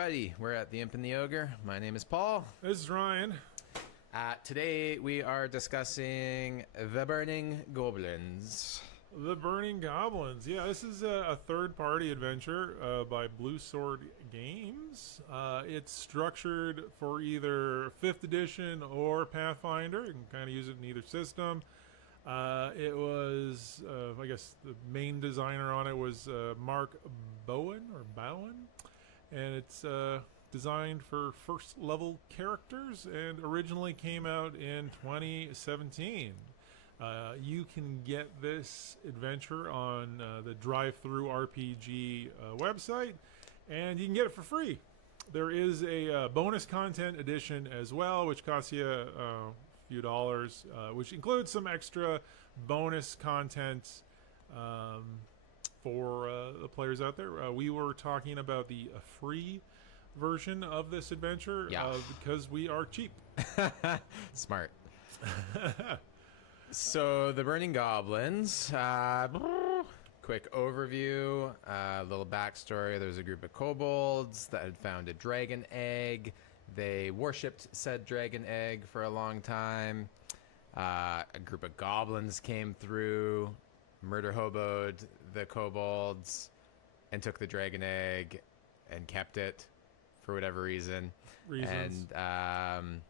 everybody. We're at the Imp and the Ogre. My name is Paul. This is Ryan. Today we are discussing The Burning Goblins. The Burning Goblins. Yeah, this is a third-party adventure by Blue Sword Games. It's structured for either 5th edition or Pathfinder. You can kind of use it in either system. It was, I guess the main designer on it was Mark Bowen, and it's designed for first-level characters and originally came out in 2017. You can get this adventure on the Drive-Thru RPG website, and you can get it for free. There is a bonus content edition as well, which costs you a few dollars, which includes some extra bonus content for the players out there. We were talking about the free version of this adventure because we are cheap. Smart. So, The Burning Goblins, quick overview, a little backstory. There's a group of kobolds that had found a dragon egg. They worshipped said dragon egg for a long time. A group of goblins came through, murder hoboed the kobolds, and took the dragon egg and kept it for whatever reason. And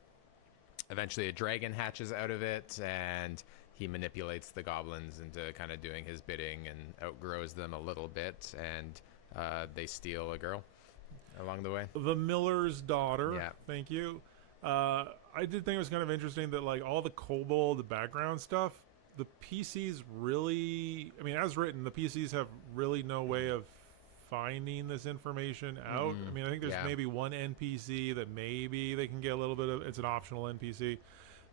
eventually a dragon hatches out of it, and he manipulates the goblins into kind of doing his bidding and outgrows them a little bit, and they steal a girl along the way. The miller's daughter. Yeah. Thank you. I did think it was kind of interesting that like all the kobold background stuff, the PCs really, I mean, as written, the PCs have really no way of finding this information out. I mean, I think there's maybe one NPC that maybe they can get a little bit of, it's an optional NPC,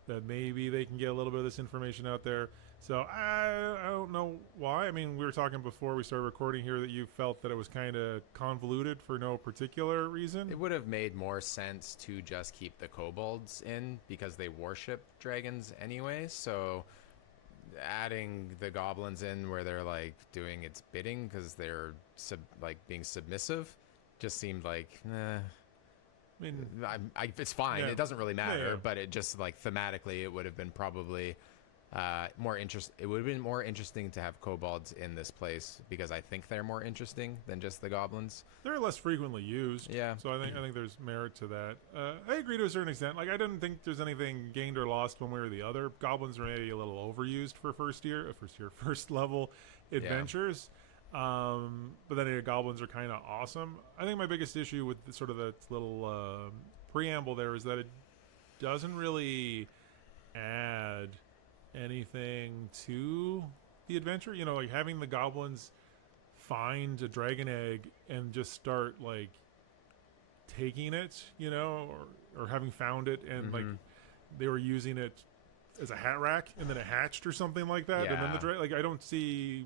that maybe they can get a little bit of this information out there. So I don't know why. I mean, we were talking before we started recording here that you felt that it was kind of convoluted for no particular reason. It would have made more sense to just keep the kobolds in because they worship dragons anyway. So adding the goblins in where they're like doing its bidding because they're being submissive just seemed like I mean, it's fine. It doesn't really matter, but it just like thematically, it would have been probably more interest. It would have been more interesting to have kobolds in this place because I think they're more interesting than just the goblins. They're less frequently used. Yeah. So I think there's merit to that. I agree to a certain extent. Like I didn't think there's anything gained or lost one way or the other. Goblins are maybe a little overused for first level adventures. But then the goblins are kind of awesome. I think my biggest issue with the little preamble there is that it doesn't really add anything to the adventure. You know, like having the goblins find a dragon egg and just start like taking it, you know, or having found it and like they were using it as a hat rack and then it hatched or something like that. And then the dragon, like I don't see.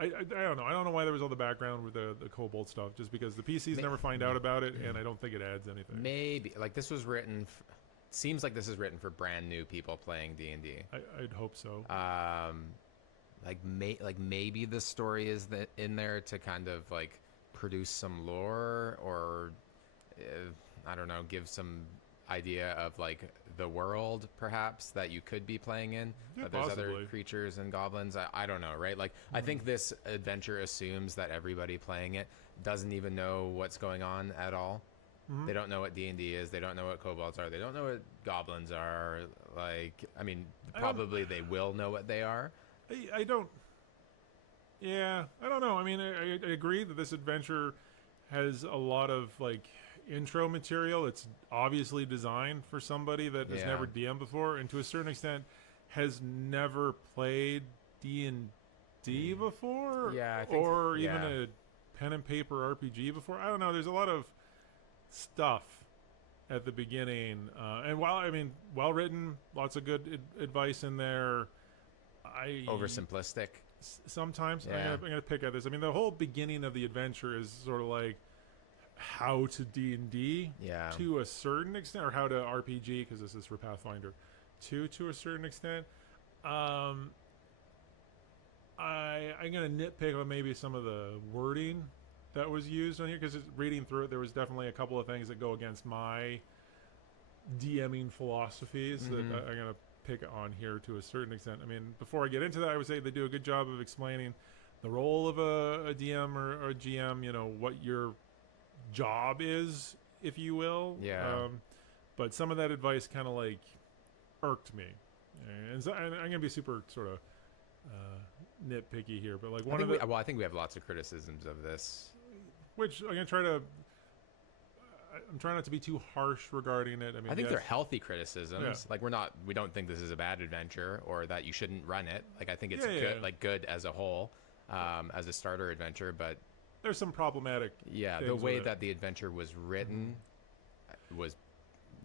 I don't know. I don't know why there was all the background with the kobold stuff. Just because the PCs never find out about it, and I don't think it adds anything. Maybe like this was written. Seems like this is written for brand new people playing D&D. I'd hope so. Maybe the story is in there to kind of like produce some lore or I don't know, give some idea of like the world perhaps that you could be playing in. There's possibly other creatures and goblins. I don't know, right? Like I think this adventure assumes that everybody playing it doesn't even know what's going on at all. They don't know what D&D is. They don't know what kobolds are. They don't know what goblins are. Like, I mean, probably they will know what they are. I don't know. I mean, I agree that this adventure has a lot of like intro material. It's obviously designed for somebody that has never DM'd before, and to a certain extent has never played D&D before, or even a pen and paper RPG before. I don't know. There's a lot of stuff at the beginning, and well written, lots of good advice in there. Oversimplistic sometimes. I'm gonna pick at this. I mean, the whole beginning of the adventure is sort of like how to D&D to a certain extent, or how to RPG, because this is for Pathfinder, to a certain extent. I'm gonna nitpick on maybe some of the wording that was used on here, because reading through it, there was definitely a couple of things that go against my DMing philosophies that I'm going to pick on here to a certain extent. I mean, before I get into that, I would say they do a good job of explaining the role of a DM or a GM, you know, what your job is, if you will. Yeah. But some of that advice kind of like irked me. And so, I'm going to be super sort of nitpicky here, but like I think we have lots of criticisms of this, which I'm going to try to. I'm trying not to be too harsh regarding it. I mean, I think they're healthy criticisms. Yeah. Like we don't think this is a bad adventure or that you shouldn't run it. Like I think it's good, like good as a whole, as a starter adventure. But there's some problematic. Yeah, the way that the adventure was written was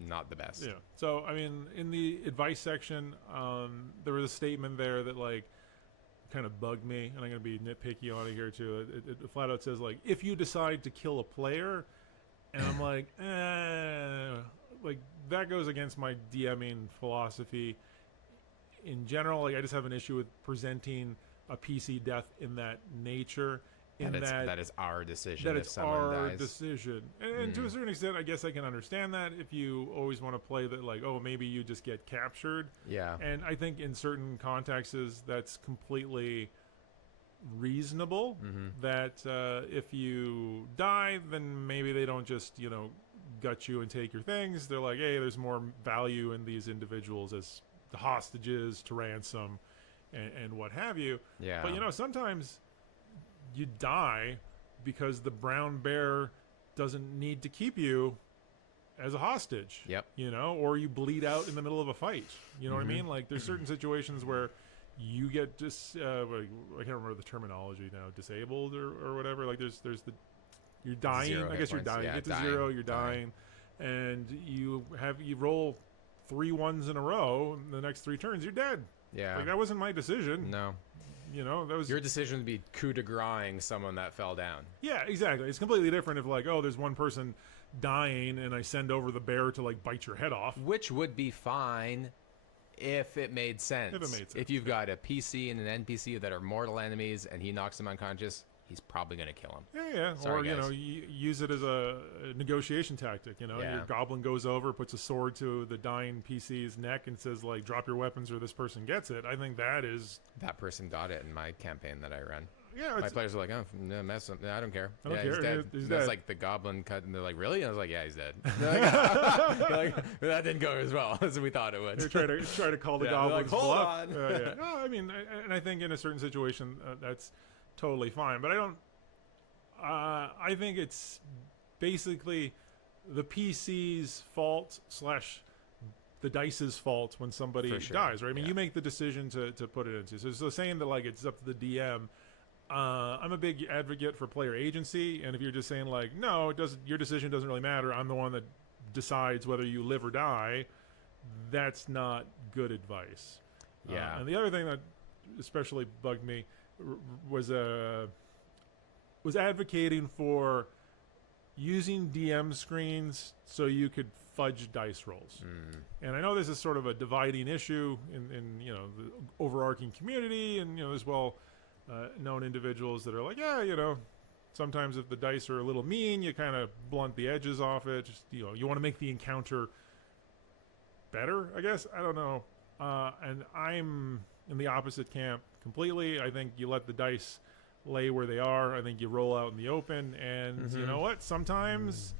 not the best. Yeah. So I mean, in the advice section, there was a statement there that like kind of bugged me, and I'm going to be nitpicky on it here too. It flat out says like, if you decide to kill a player. And I'm like, like that goes against my DMing philosophy in general. Like I just have an issue with presenting a PC death in that nature. That is our decision. That if it's someone our dies. decision. And to a certain extent, I guess I can understand that if you always want to play that, like, oh, maybe you just get captured. Yeah. And I think in certain contexts, that's completely reasonable, that if you die, then maybe they don't just, you know, gut you and take your things. They're like, hey, there's more value in these individuals as the hostages to ransom and what have you. Yeah. But, you know, sometimes you die because the brown bear doesn't need to keep you as a hostage. Yep. You know, or you bleed out in the middle of a fight. You know what I mean? Like there's certain situations where you get I can't remember the terminology now, disabled or whatever. Like there's the you're dying. I guess you're dying. Yeah, you get to zero, you're dying, and you roll 3 ones in a row. And the next 3 turns, you're dead. Yeah, like that wasn't my decision. No, you know that was your decision to be coup de grace someone that fell down. Yeah, exactly. It's completely different if like, oh, there's one person dying, and I send over the bear to like bite your head off, which would be fine. If it made sense. If you've got a PC and an NPC that are mortal enemies and he knocks them unconscious, he's probably going to kill him. Yeah. Sorry, or, you guys. know, you use it as a negotiation tactic. You know, your goblin goes over, puts a sword to the dying PC's neck and says, like, drop your weapons or this person gets it. I think that person got it in my campaign that I run. Yeah, my players are like, oh, no, mess up. No, I don't care. I don't care. He's dead. He's That's dead. like the goblin cut, and they're like, really? And I was like, yeah, he's dead. Like, that didn't go as well as we thought it would. They try to call the goblins like, hold bluff. on. Yeah. No, I mean, and I think in a certain situation that's totally fine. But I don't. I think it's basically the PC's fault / the dice's fault when somebody dies, right? I mean, you make the decision to put it into. So saying that like it's up to the DM. I'm a big advocate for player agency, and if you're just saying like, no, your decision doesn't really matter, I'm the one that decides whether you live or die, that's not good advice. Yeah. And the other thing that especially bugged me was advocating for using DM screens so you could fudge dice rolls. And I know this is sort of a dividing issue in you know the overarching community, and you know as well. Known individuals that are like, yeah, you know, sometimes if the dice are a little mean, you kind of blunt the edges off it. Just, you know, you want to make the encounter better, I guess. I don't know. And I'm in the opposite camp completely. I think you let the dice lay where they are. I think you roll out in the open. And you know what? Sometimes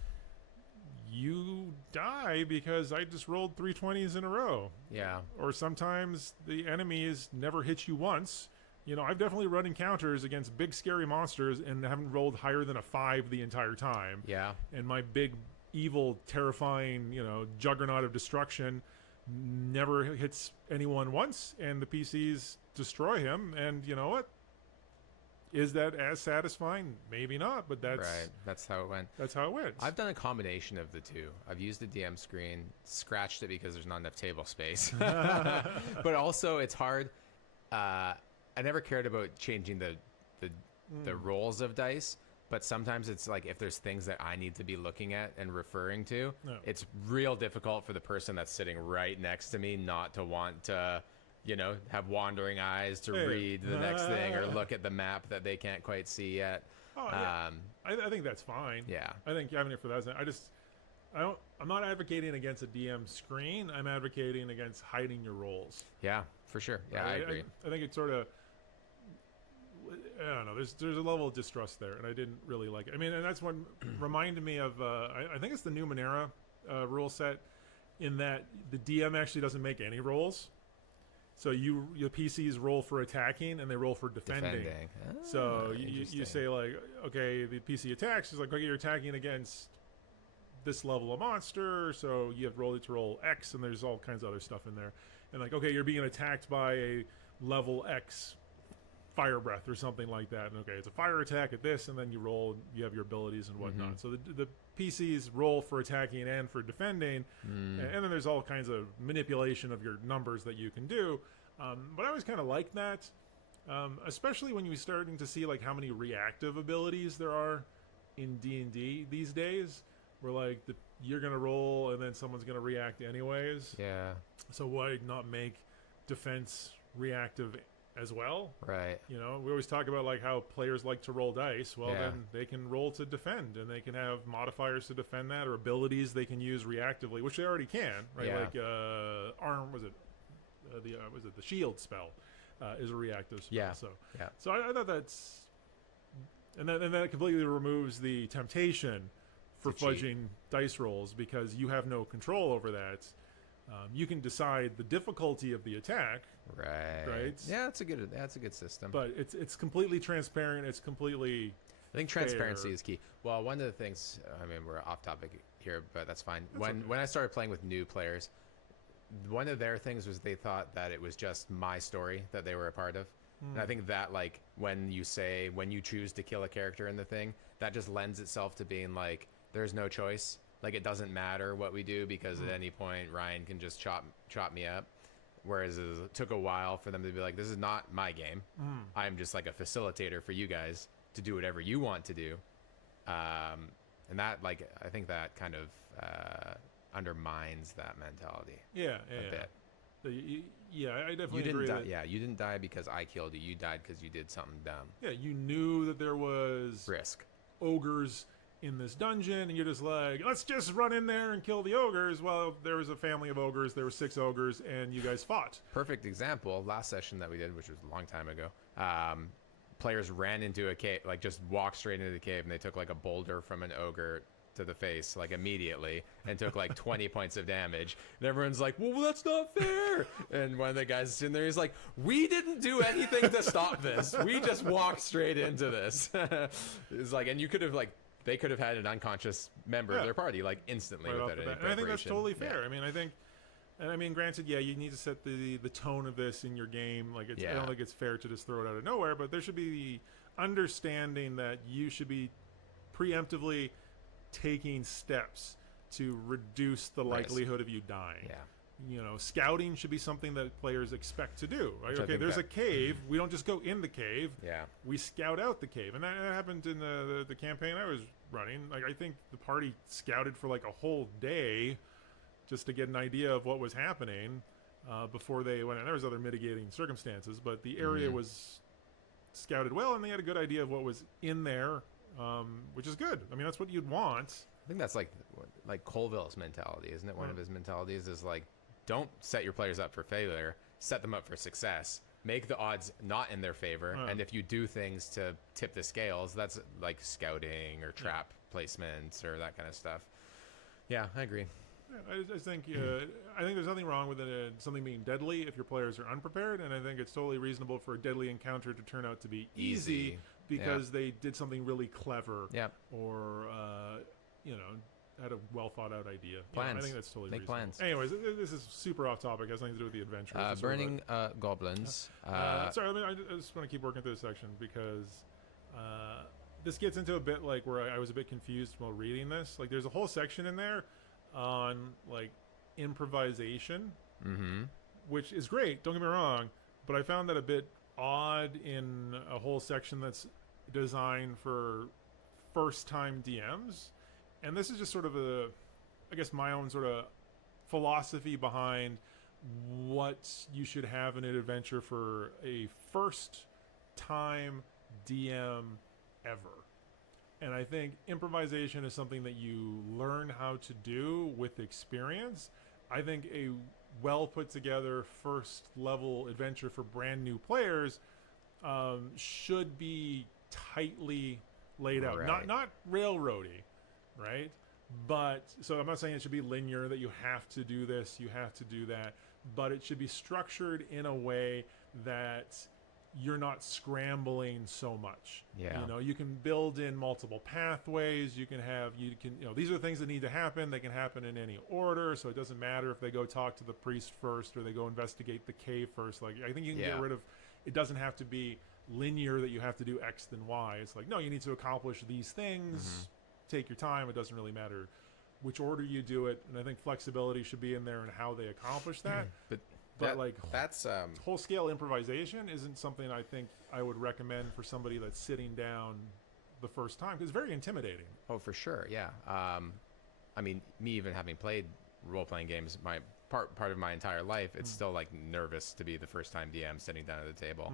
you die because I just rolled 3 20s in a row. Yeah. Or sometimes the enemies never hit you once. You know, I've definitely run encounters against big, scary monsters and haven't rolled higher than a 5 the entire time. Yeah. And my big, evil, terrifying, you know, juggernaut of destruction never hits anyone once, and the PCs destroy him. And you know what? Is that as satisfying? Maybe not, but that's right. That's how it went. That's how it went. I've done a combination of the two. I've used the DM screen, scratched it because there's not enough table space, but also it's hard. I never cared about changing the rolls of dice, but sometimes it's like if there's things that I need to be looking at and referring to, it's real difficult for the person that's sitting right next to me not to want to, you know, have wandering eyes to read the next thing or look at the map that they can't quite see yet. Oh, yeah. I think that's fine. Yeah. I think having it for that. I'm not advocating against a DM screen. I'm advocating against hiding your roles. Yeah, for sure. Yeah, I agree. I think it's sort of, I don't know. There's a level of distrust there, and I didn't really like it. I mean, and that's what reminded me of. I think it's the new Numenera rule set, in that the DM actually doesn't make any rolls. So your PCs roll for attacking and they roll for defending. So you say like, okay, the PC attacks. It's like, okay, you're attacking against this level of monster, so you have to roll X, and there's all kinds of other stuff in there. And like, okay, you're being attacked by a level X fire breath or something like that. And okay, it's a fire attack at this, and then you roll, you have your abilities and whatnot. So the PCs roll for attacking and for defending, and then there's all kinds of manipulation of your numbers that you can do. But I always kind of like that, especially when you're starting to see like how many reactive abilities there are in D&D these days, where like you're gonna roll and then someone's gonna react anyways. Yeah. So why not make defense reactive as well? Right. You know, we always talk about like how players like to roll dice. Well, then they can roll to defend, and they can have modifiers to defend that, or abilities they can use reactively, which they already can, right? Yeah. Like the shield spell is a reactive spell. Yeah. So I thought that's, and that completely removes the temptation for fudging dice rolls, because you have no control over that. You can decide the difficulty of the attack. Right. Yeah, that's a good system. But it's completely transparent. It's completely. I think transparency is key. Well, one of the things, I mean, we're off topic here, but that's fine. When I started playing with new players, one of their things was they thought that it was just my story that they were a part of. And I think that, like, when you choose to kill a character in the thing, that just lends itself to being like, there's no choice. Like, it doesn't matter what we do, because at any point Ryan can just chop me up. Whereas it took a while for them to be like, this is not my game. I'm just like a facilitator for you guys to do whatever you want to do. And that, like, I think that kind of undermines that mentality. A bit. I definitely agree. You didn't die because I killed you. You died because you did something dumb. Yeah, you knew that there was risk, ogres in this dungeon, and you're just like, let's just run in there and kill the ogres. Well, there was a family of ogres. There were 6 ogres, and you guys fought. Perfect example. Last session that we did, which was a long time ago, players ran into a cave, like just walked straight into the cave, and they took like a boulder from an ogre to the face, like immediately, and took like 20 points of damage. And everyone's like, well, that's not fair. And one of the guys sitting there, he's like, we didn't do anything to stop this. We just walked straight into this. It's like, and you could have like, they could have had an unconscious member of their party like instantly without any preparation. And I think that's totally fair. I mean, granted, you need to set the tone of this in your game. Like, I don't think it's fair to just throw it out of nowhere, but there should be the understanding that you should be preemptively taking steps to reduce the likelihood of you dying. You know, scouting should be something that players expect to do, right? Which okay, there's a cave. We don't just go in the cave. Yeah. We scout out the cave. And that happened in the campaign I was running. Like, I think the party scouted for like a whole day just to get an idea of what was happening before they went in. There was other mitigating circumstances, but the area was scouted well, and they had a good idea of what was in there, which is good. I mean, that's what you'd want. I think that's like Colville's mentality, isn't it? One of his mentalities is like, don't set your players up for failure, set them up for success. Make the odds not in their favor, and if you do things to tip the scales, that's like scouting or trap placements or that kind of stuff. Yeah, I agree. Yeah, I think there's nothing wrong with something being deadly if your players are unprepared, and I think it's totally reasonable for a deadly encounter to turn out to be easy because they did something really clever, or had a well thought out idea. Plans. I think that's totally Make reasonable. plans. Anyways, this is super off topic. It has nothing to do with the adventure. Burning Goblins. Sorry, I just want to keep working through this section because this gets into a bit like where I was a bit confused while reading this. Like, there's a whole section in there on like improvisation, which is great. Don't get me wrong, but I found that a bit odd in a whole section that's designed for first-time DMs. And this is just sort of my own sort of philosophy behind what you should have in an adventure for a first-time DM ever. And I think improvisation is something that you learn how to do with experience. I think a well put together first level adventure for brand new players should be tightly laid out, not railroady, right? But so I'm not saying it should be linear, that you have to do this, you have to do that, but it should be structured in a way that you're not scrambling so much. Yeah. You know, you can build in multiple pathways. You can, these are things that need to happen. They can happen in any order. So it doesn't matter if they go talk to the priest first or they go investigate the cave first. Like, I think you can get rid of, it doesn't have to be linear that you have to do X then Y. It's like, no, you need to accomplish these things. Take your time. It doesn't really matter which order you do it. And I think flexibility should be in there in how they accomplish that. But that's whole scale improvisation isn't something I think I would recommend for somebody that's sitting down the first time, because it's very intimidating. Oh, for sure, yeah. I mean, me even having played role playing games, my part of my entire life, it's still like nervous to be the first time DM sitting down at the table.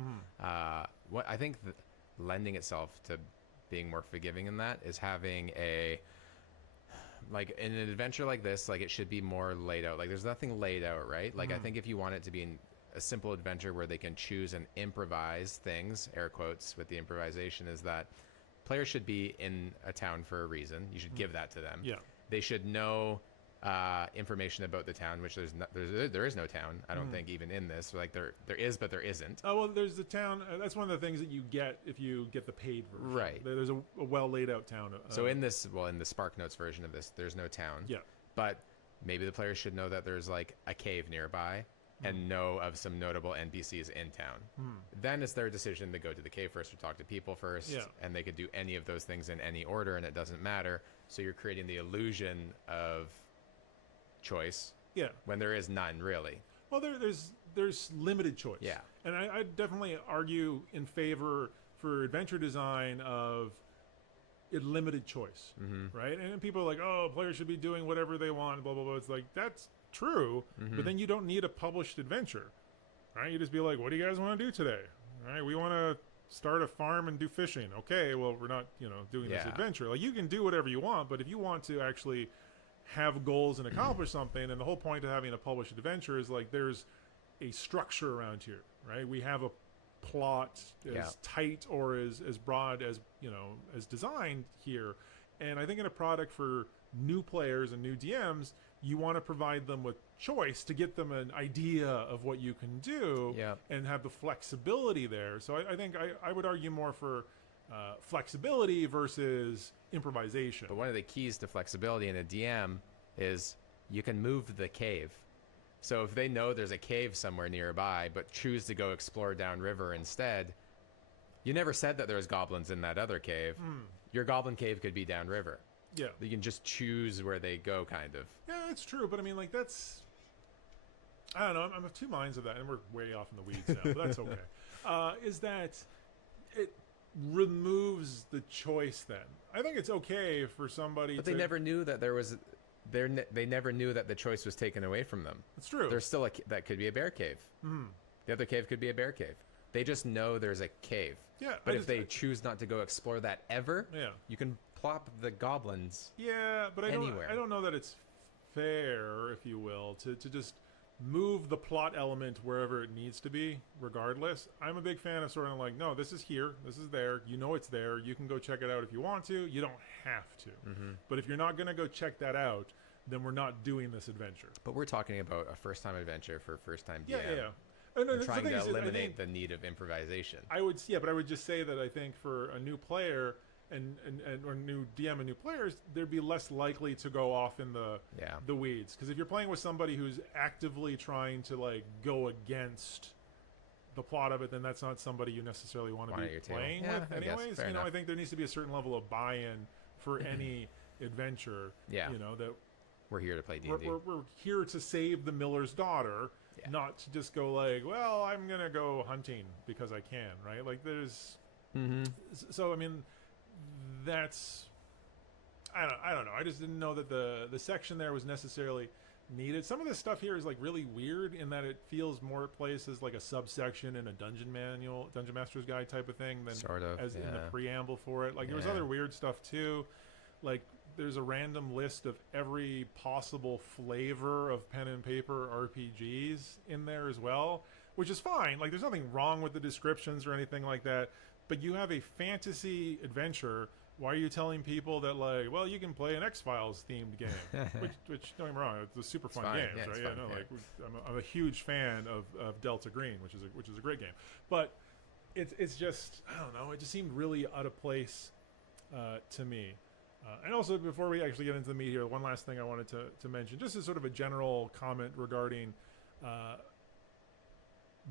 What I think lending itself to being more forgiving in that is having like in an adventure like this, like it should be more laid out. Like there's nothing laid out, right? Like I think if you want it to be a simple adventure where they can choose and improvise things, air quotes with the improvisation, is that players should be in a town for a reason. You should give that to them. Yeah. They should know information about the town, which there is no town. I don't think even in this. Like there is, but there isn't. Oh well, there's the town. That's one of the things that you get if you get the paid version. Right. There's a well laid out town. So in the Spark Notes version of this, there's no town. Yeah. But maybe the players should know that there's like a cave nearby and know of some notable NPCs in town. Then it's their decision to go to the cave first or talk to people first. Yeah. And they could do any of those things in any order, and it doesn't matter. So you're creating the illusion of choice when there is none, really. Well, there's limited choice. Yeah. And I definitely argue in favor for adventure design of limited choice, right? And people are like, oh, players should be doing whatever they want, blah, blah, blah. It's like, that's true, but then you don't need a published adventure, right? You just be like, what do you guys want to do today? All right, we want to start a farm and do fishing. Okay, well, we're not, doing this adventure. Like, you can do whatever you want, but if you want to actually have goals and accomplish something, and the whole point of having a published adventure is like there's a structure around here, right? We have a plot as tight or as broad as as designed here, and I think in a product for new players and new DMs, you want to provide them with choice to get them an idea of what you can do and have the flexibility there. So I think I would argue more for flexibility versus improvisation. But one of the keys to flexibility in a DM is you can move the cave. So if they know there's a cave somewhere nearby but choose to go explore downriver instead, you never said that there's goblins in that other cave. Your goblin cave could be downriver. Yeah. You can just choose where they go, kind of. Yeah, that's true, but I mean, like, that's... I don't know, I'm of two minds of that, and we're way off in the weeds now, but that's okay. Is that it removes the choice then. I think it's okay for somebody But they never knew that there was... They never knew that the choice was taken away from them. It's true. There's still that could be a bear cave. The other cave could be a bear cave. They just know there's a cave. Yeah. But if they choose not to go explore that ever, yeah, you can plop the goblins. Yeah, but I don't know that it's fair, if you will, to just move the plot element wherever it needs to be, regardless. I'm a big fan of sort of like, no, this is here, this is there, you know it's there, you can go check it out if you want to, you don't have to. But if you're not going to go check that out, then we're not doing this adventure. But we're talking about a first-time adventure for first-time DM. Yeah. And trying to eliminate the need of improvisation. I would just say that I think for a new player and or new DM and new players, they'd be less likely to go off in the weeds. Because if you're playing with somebody who's actively trying to like go against the plot of it, then that's not somebody you necessarily want to be playing with. Anyways, I think there needs to be a certain level of buy-in for any adventure. Yeah, that we're here to play D&D. We're here to save the miller's daughter. Yeah. Not to just go like, well, I'm gonna go hunting because I can, right? Like there's, so I mean, that's, I don't know. I just didn't know that the section there was necessarily needed. Some of this stuff here is like really weird in that it feels more places like a subsection in a dungeon master's guide type of thing than Sort of, as in the yeah. preamble for it. Like there was Yeah. other weird stuff too. Like there's a random list of every possible flavor of pen and paper RPGs in there as well, which is fine. Like there's nothing wrong with the descriptions or anything like that. But you have a fantasy adventure. Why are you telling people that, like, well, you can play an X-Files themed game? which don't get me wrong, it's a super fun fine. game, Yeah, right? it's Yeah, fun, no, yeah. like I'm a huge fan of Delta Green, which is a great game. But it's just, I don't know, it just seemed really out of place to me. And also, before we actually get into the meat here, one last thing I wanted to mention, just as sort of a general comment regarding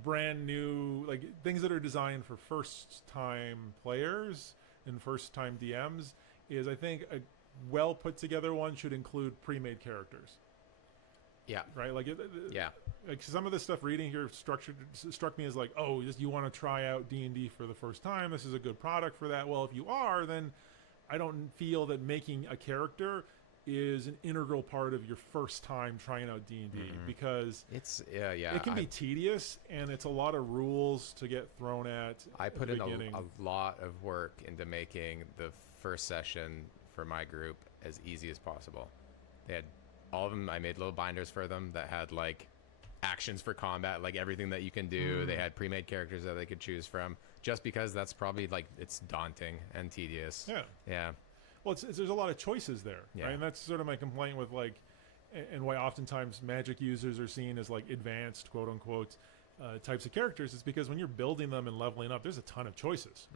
brand new, like things that are designed for first-time players and first-time DMs, is I think a well put together one should include pre-made characters. Yeah. Right? Like Yeah. like some of the stuff reading here struck me as like, oh, you want to try out D&D for the first time, this is a good product for that. Well, if you are, then I don't feel that making a character is an integral part of your first time trying out D&D, because It's it can be tedious and it's a lot of rules to get thrown at. I put the in beginning. a lot of work into making the first session for my group as easy as possible. They had all of them. I made little binders for them that had like actions for combat, like everything that you can do. They had pre-made characters that they could choose from, just because that's probably like it's daunting and tedious. Yeah. Well, there's a lot of choices there, Yeah. right? And that's sort of my complaint with like, and why oftentimes Magic users are seen as like advanced, quote unquote, types of characters, is because when you're building them and leveling up, there's a ton of choices,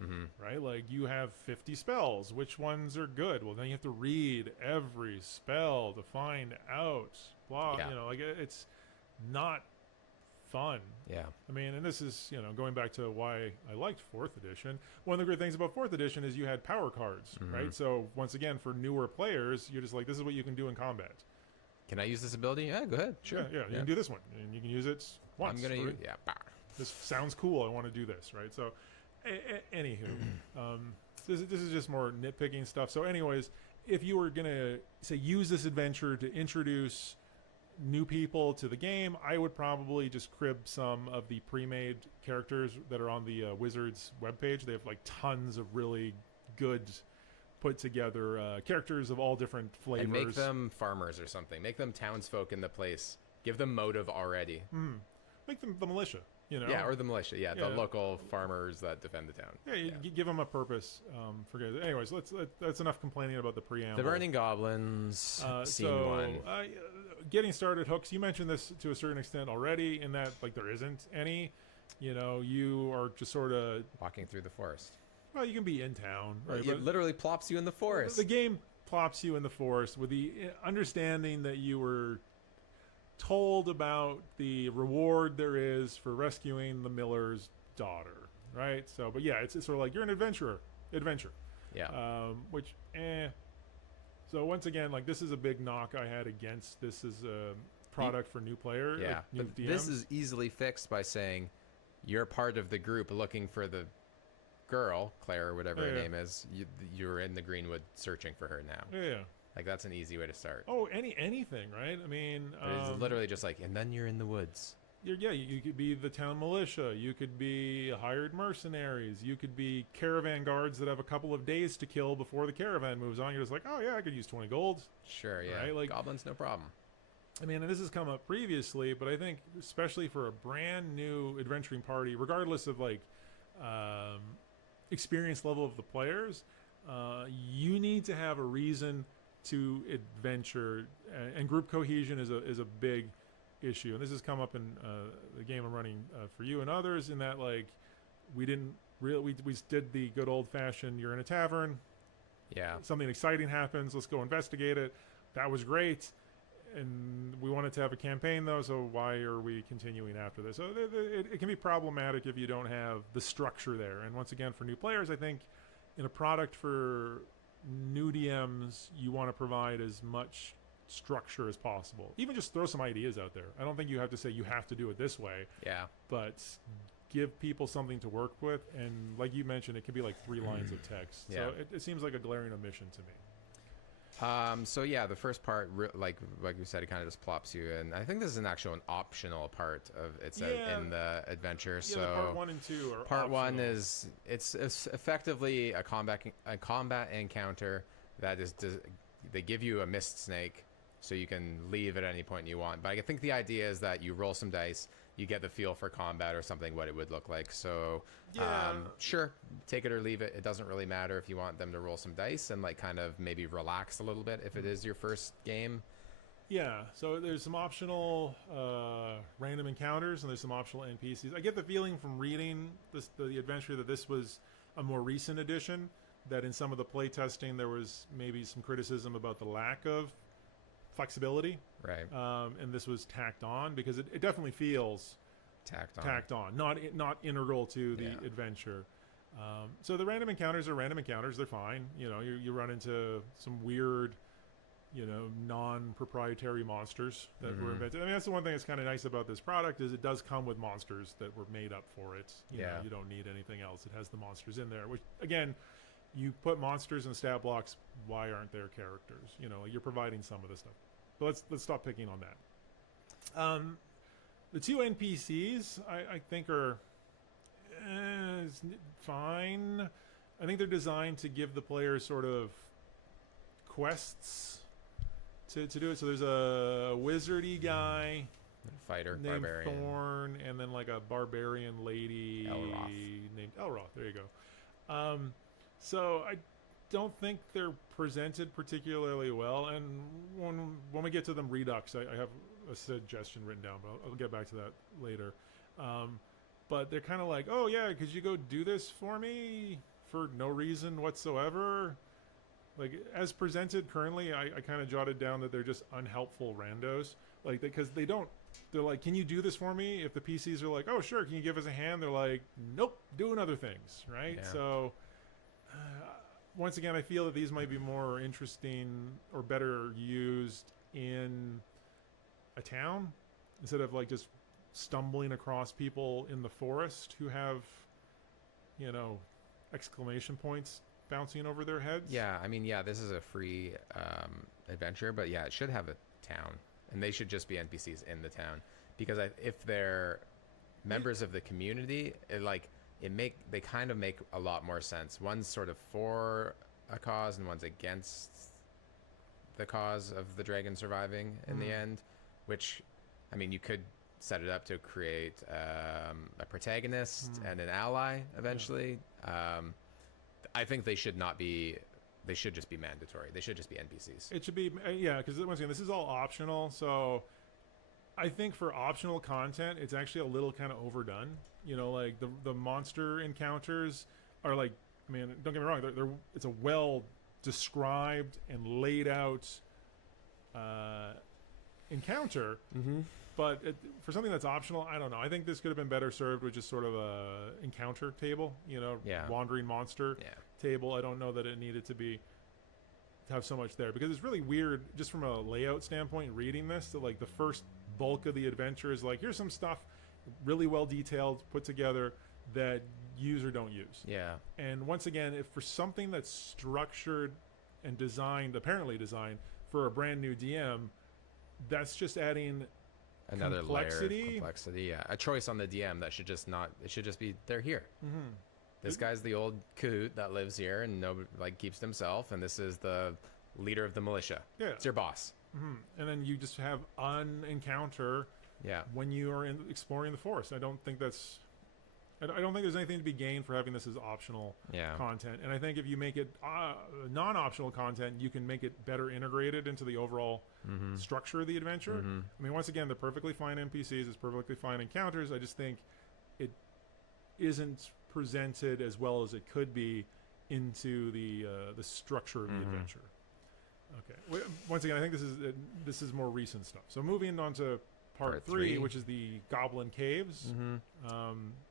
right? Like you have 50 spells. Which ones are good? Well, then you have to read every spell to find out. Blah, Yeah. you know, like it's not fun. Yeah. I mean, and this is, you know, going back to why I liked 4th edition. One of the great things about 4th edition is you had power cards, right? So once again, for newer players, you're just like, this is what you can do in combat. Can I use this ability? Yeah, go ahead. Sure. Yeah, you can do this one, and you can use it once. I'm gonna right? use. Yeah. This sounds cool. I want to do this, right? So, anywho, this is just more nitpicking stuff. So, anyways, if you were gonna say use this adventure to introduce new people to the game, I would probably just crib some of the pre-made characters that are on the Wizards webpage. They have like tons of really good put together characters of all different flavors. And make them farmers or something. Make them townsfolk in the place. Give them motive already. Make them the militia, you know? Yeah, or the militia. Yeah, Yeah. the local farmers that defend the town. Yeah, you give them a purpose. For good. Anyways, that's enough complaining about the preamble. The Burning Goblins, scene one. Getting started hooks. You mentioned this to a certain extent already, in that like there isn't any. You know, you are just sort of, Walking through the forest. well, you can be in town, right? It But literally plops you in the forest. the game plops you in the forest with the understanding that you were told about the reward there is for rescuing the miller's daughter, right? So, but yeah, it's sort of like you're an adventure. Yeah. Which, So once again, like this is a big knock I had against this as a product for new players. Yeah, new but DMs. this is easily fixed by saying you're part of the group looking for the girl, Claire or whatever her Yeah. name is. You're in the Greenwood searching for her now. Yeah. Like that's an easy way to start. Oh, anything, right? I mean, But it's literally just like, and then you're in the woods. you could be the town militia. You could be hired mercenaries. You could be caravan guards that have a couple of days to kill before the caravan moves on. You're just like, oh yeah, I could use 20 gold. Sure, yeah. Right, like- Goblins, no problem. I mean, and this has come up previously, but I think especially for a brand new adventuring party, regardless of like experience level of the players, you need to have a reason to adventure, and group cohesion is a big issue. And this has come up in the game I'm running for you and others, in that like we didn't really we did the good old fashioned, you're in a tavern, Yeah. something exciting happens, let's go investigate it. That was great. And we wanted to have a campaign, though, so why are we continuing after this? So it can be problematic if you don't have the structure there. And once again, for new players, I think in a product for new DMs, you want to provide as much structure as possible. Even just throw some ideas out there. I don't think you have to say you have to do it this way, Yeah. but give people something to work with. And like you mentioned, it can be like 3 lines of text. Yeah. So it seems like a glaring omission to me. So yeah, the first part, like we said, it kind of just plops you in. I think this is an optional part of it's in the adventure. Yeah, so the part 1 and 2 are part optional. 1 is it's effectively a combat encounter that is they give you a mist snake, so you can leave at any point you want. But I think the idea is that you roll some dice, you get the feel for combat or something, what it would look like. So sure, take it or leave it. It doesn't really matter if you want them to roll some dice and like kind of maybe relax a little bit if it is your first game. Yeah, so there's some optional random encounters and there's some optional NPCs. I get the feeling from reading the adventure that this was a more recent edition, that in some of the playtesting there was maybe some criticism about the lack of flexibility. Right. And this was tacked on, because it definitely feels tacked on, not integral to the adventure. So the random encounters are random encounters. They're fine. You know, you run into some weird, non-proprietary monsters that were invented. I mean, that's the one thing that's kind of nice about this product, is it does come with monsters that were made up for it. You know, you don't need anything else. It has the monsters in there, which, again, you put monsters in stat blocks. Why aren't there characters? You know, you're providing some of the stuff. But let's stop picking on that. The 2 NPCs I think are fine. I think they're designed to give the players sort of quests to do it. So there's a wizardy guy, Fighter, named barbarian. Thorn, and then like a barbarian lady named Elroth. There you go. So I don't think they're presented particularly well, and when we get to them Redux, I have a suggestion written down, but I'll get back to that later. But they're kind of like, oh yeah, could you go do this for me for no reason whatsoever? Like, as presented currently, I kind of jotted down that they're just unhelpful randos. Like, because they're like, can you do this for me? If the PCs are like, oh sure, can you give us a hand? They're like, nope, doing other things, right? Yeah. So once again, I feel that these might be more interesting or better used in a town, instead of like just stumbling across people in the forest who have, exclamation points bouncing over their heads. Yeah, I mean, this is a free adventure, but yeah, it should have a town, and they should just be NPCs in the town, because if they're members of the community, they kind of make a lot more sense. One's sort of for a cause, and one's against the cause of the dragon surviving in the end, which, I mean, you could set it up to create a protagonist and an ally eventually. I think they should not be. They should just be mandatory. They should just be NPCs. It should be, because once again, this is all optional. So I think for optional content, it's actually a little kind of overdone. Like the monster encounters are like, I mean, don't get me wrong, it's a well described and laid out encounter. But for something that's optional, I don't know. I think this could have been better served with just sort of a encounter table, wandering monster table. I don't know that it needed to have so much there, because it's really weird just from a layout standpoint reading this, that like the first bulk of the adventure is like, here's some stuff really well detailed, put together, that use or don't use. Yeah. And once again, if for something that's structured and apparently designed for a brand new DM, that's just adding another layer of complexity. Yeah, a choice on the DM that should just be, they're here. This guy's the old Kahoot that lives here and keeps to himself, and this is the leader of the militia. Yeah, it's your boss. And then you just have an encounter. Yeah. When you are exploring the forest, I don't think there's anything to be gained for having this as optional content. And I think if you make it non-optional content, you can make it better integrated into the overall structure of the adventure. I mean, once again, they're perfectly fine NPCs. It's perfectly fine encounters. I just think it isn't presented as well as it could be into the structure of the adventure. Okay. Once again, I think this is more recent stuff. So moving on to part 3, which is the Goblin Caves.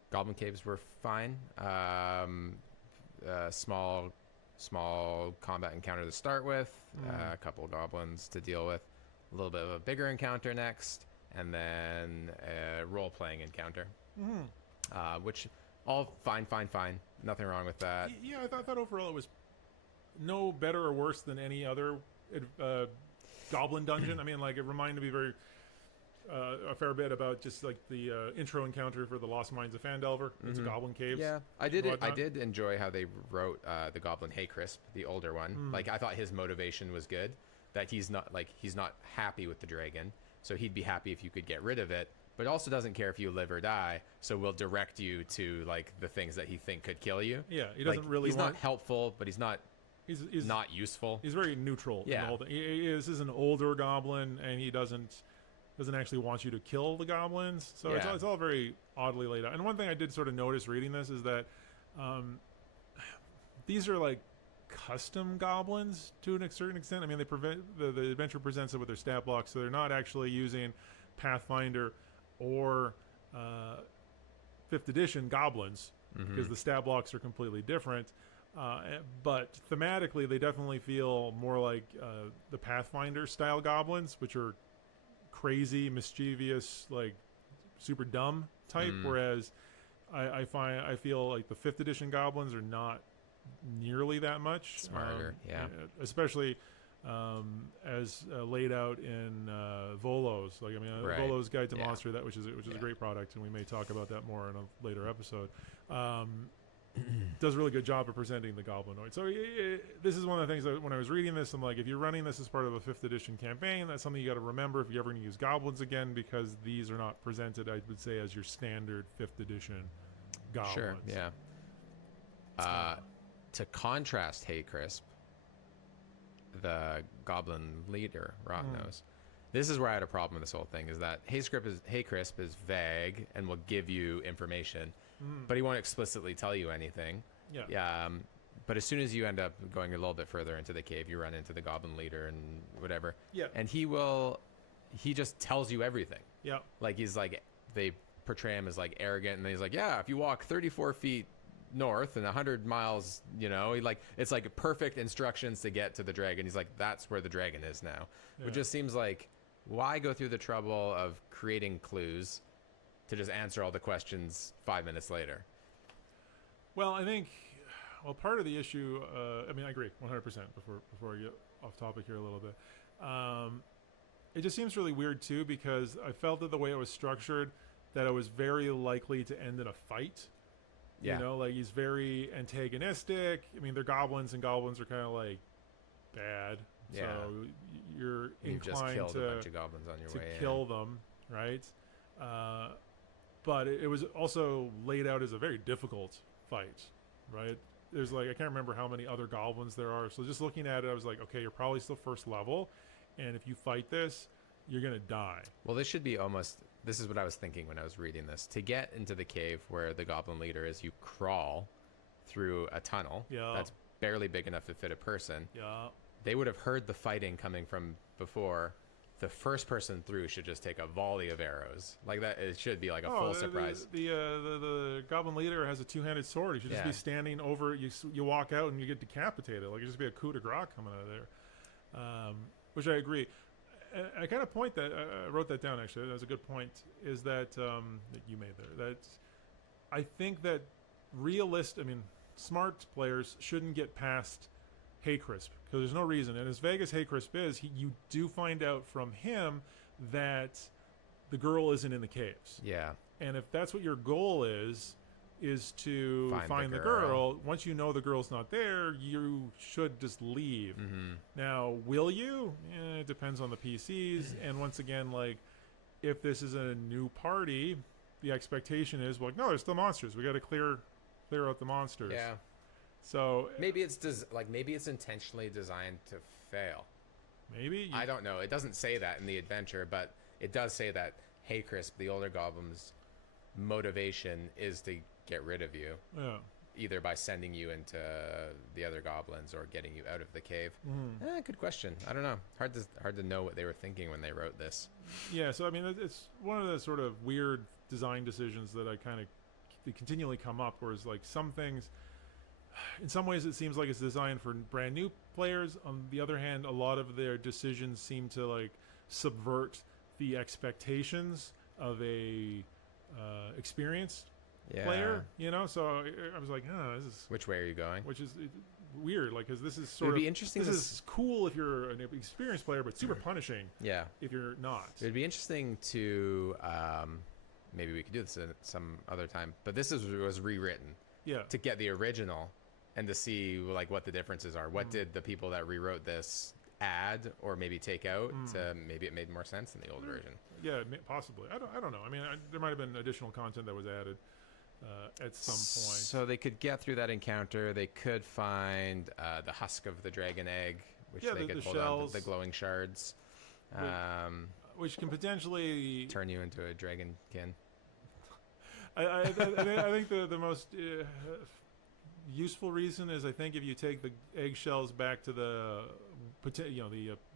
Goblin Caves were fine. Small combat encounter to start with, a couple of goblins to deal with, a little bit of a bigger encounter next, and then a role-playing encounter, which all fine. Nothing wrong with that. Yeah, I thought overall it was no better or worse than any other goblin dungeon. I mean, like, it reminded me very a fair bit about just like the intro encounter for the Lost Mines of Phandelver. It's goblin caves. Yeah, I did enjoy how they wrote the Goblin Haycrisp, the older one. Like, I thought his motivation was good. That he's not happy with the dragon, so he'd be happy if you could get rid of it. But also doesn't care if you live or die. So we'll direct you to like the things that he think could kill you. Yeah, he doesn't really. He's not helpful, but he's not not useful. He's very neutral. Yeah, in the whole thing. This is an older goblin, and he doesn't actually want you to kill the goblins. So it's all very oddly laid out. And one thing I did sort of notice reading this is that these are like custom goblins to a certain extent. I mean, the adventure presents it with their stat blocks, so they're not actually using Pathfinder or 5th edition goblins, because the stat blocks are completely different. But thematically, they definitely feel more like the Pathfinder style goblins, which are crazy, mischievous, like super dumb type. Whereas I feel like the 5th edition goblins are not nearly that much smarter. Especially as laid out in Volo's. Like, I mean, Volo's Guide to Monster, which is a great product, and we may talk about that more in a later episode. Does a really good job of presenting the goblinoid. So this is one of the things that when I was reading this, I'm like, if you're running this as part of a 5th edition campaign, that's something you got to remember if you're ever going to use goblins again, because these are not presented, I would say, as your standard 5th edition goblins. Sure, yeah. To contrast Haycrisp, the goblin leader, Rotnose, this is where I had a problem with this whole thing, is that Haycrisp is vague and will give you information, but he won't explicitly tell you anything. But as soon as you end up going a little bit further into the cave, you run into the goblin leader and whatever. And he just tells you everything. Like, he's like, they portray him as like arrogant, and he's like, yeah, if you walk 34 feet north and 100 miles, it's like perfect instructions to get to the dragon. He's like, that's where the dragon is now. Which just seems like, why go through the trouble of creating clues to just answer all the questions 5 minutes later? Well, I think, part of the issue, I mean, I agree 100% before I get off topic here a little bit. It just seems really weird too, because I felt that the way it was structured, that it was very likely to end in a fight. You know, like, he's very antagonistic. I mean, they're goblins, and goblins are kind of like bad. So you've inclined just killed a bunch of goblins on your way kill them, right? But it was also laid out as a very difficult fight, right? There's like, I can't remember how many other goblins there are. So just looking at it, I was like, okay, you're probably still first level, and if you fight this, you're gonna die. Well, this should be almost. This is what I was thinking when I was reading this. To get into the cave where the goblin leader is, you crawl through a tunnel that's barely big enough to fit a person. They would have heard the fighting coming from before. The first person through should just take a volley of arrows. Like that, it should be like a full surprise. The goblin leader has a two-handed sword. He should just be standing over. You walk out and you get decapitated. Like, it just be a coup de grace coming out of there. Which I agree. I kind of point that I wrote that down, actually. That was a good point. Is that that you made there? That I think that smart players shouldn't get past Haycrisp, because there's no reason. And as vague as Haycrisp is, you do find out from him that the girl isn't in the caves. And if that's what your goal is to find the girl. Once you know the girl's not there, you should just leave. Now, will you? It depends on the PCs. And once again, like, if this is a new party, the expectation is, well, no, there's still monsters. We got to clear out the monsters. So maybe it's intentionally designed to fail. Maybe I don't know. It doesn't say that in the adventure, but it does say that Haycrisp, the older goblin's motivation is to get rid of you, either by sending you into the other goblins or getting you out of the cave. Good question. I don't know. Hard to know what they were thinking when they wrote this. So I mean, it's one of the sort of weird design decisions that I kind of continually come up, where it's like, some things, in some ways it seems like it's designed for brand new players. On the other hand, a lot of their decisions seem to like subvert the expectations of a experienced player, so I was like, this is... Which way are you going? weird. Like, because this is It sort would of be interesting. this is cool if you're an experienced player, but super punishing Yeah. if you're not. It'd be interesting to maybe we could do this at some other time, but this was rewritten Yeah. to get the original and to see like what the differences are. What did the people that rewrote this add or maybe take out to maybe it made more sense in the old version? Yeah, possibly. I don't know. I mean, there might have been additional content that was added at some point. So they could get through that encounter. They could find the husk of the dragon egg, which Yeah, they the could hold shells. on to, the glowing shards. Which can potentially Turn you into a dragonkin. I think the most useful reason is I think if you take the eggshells back to the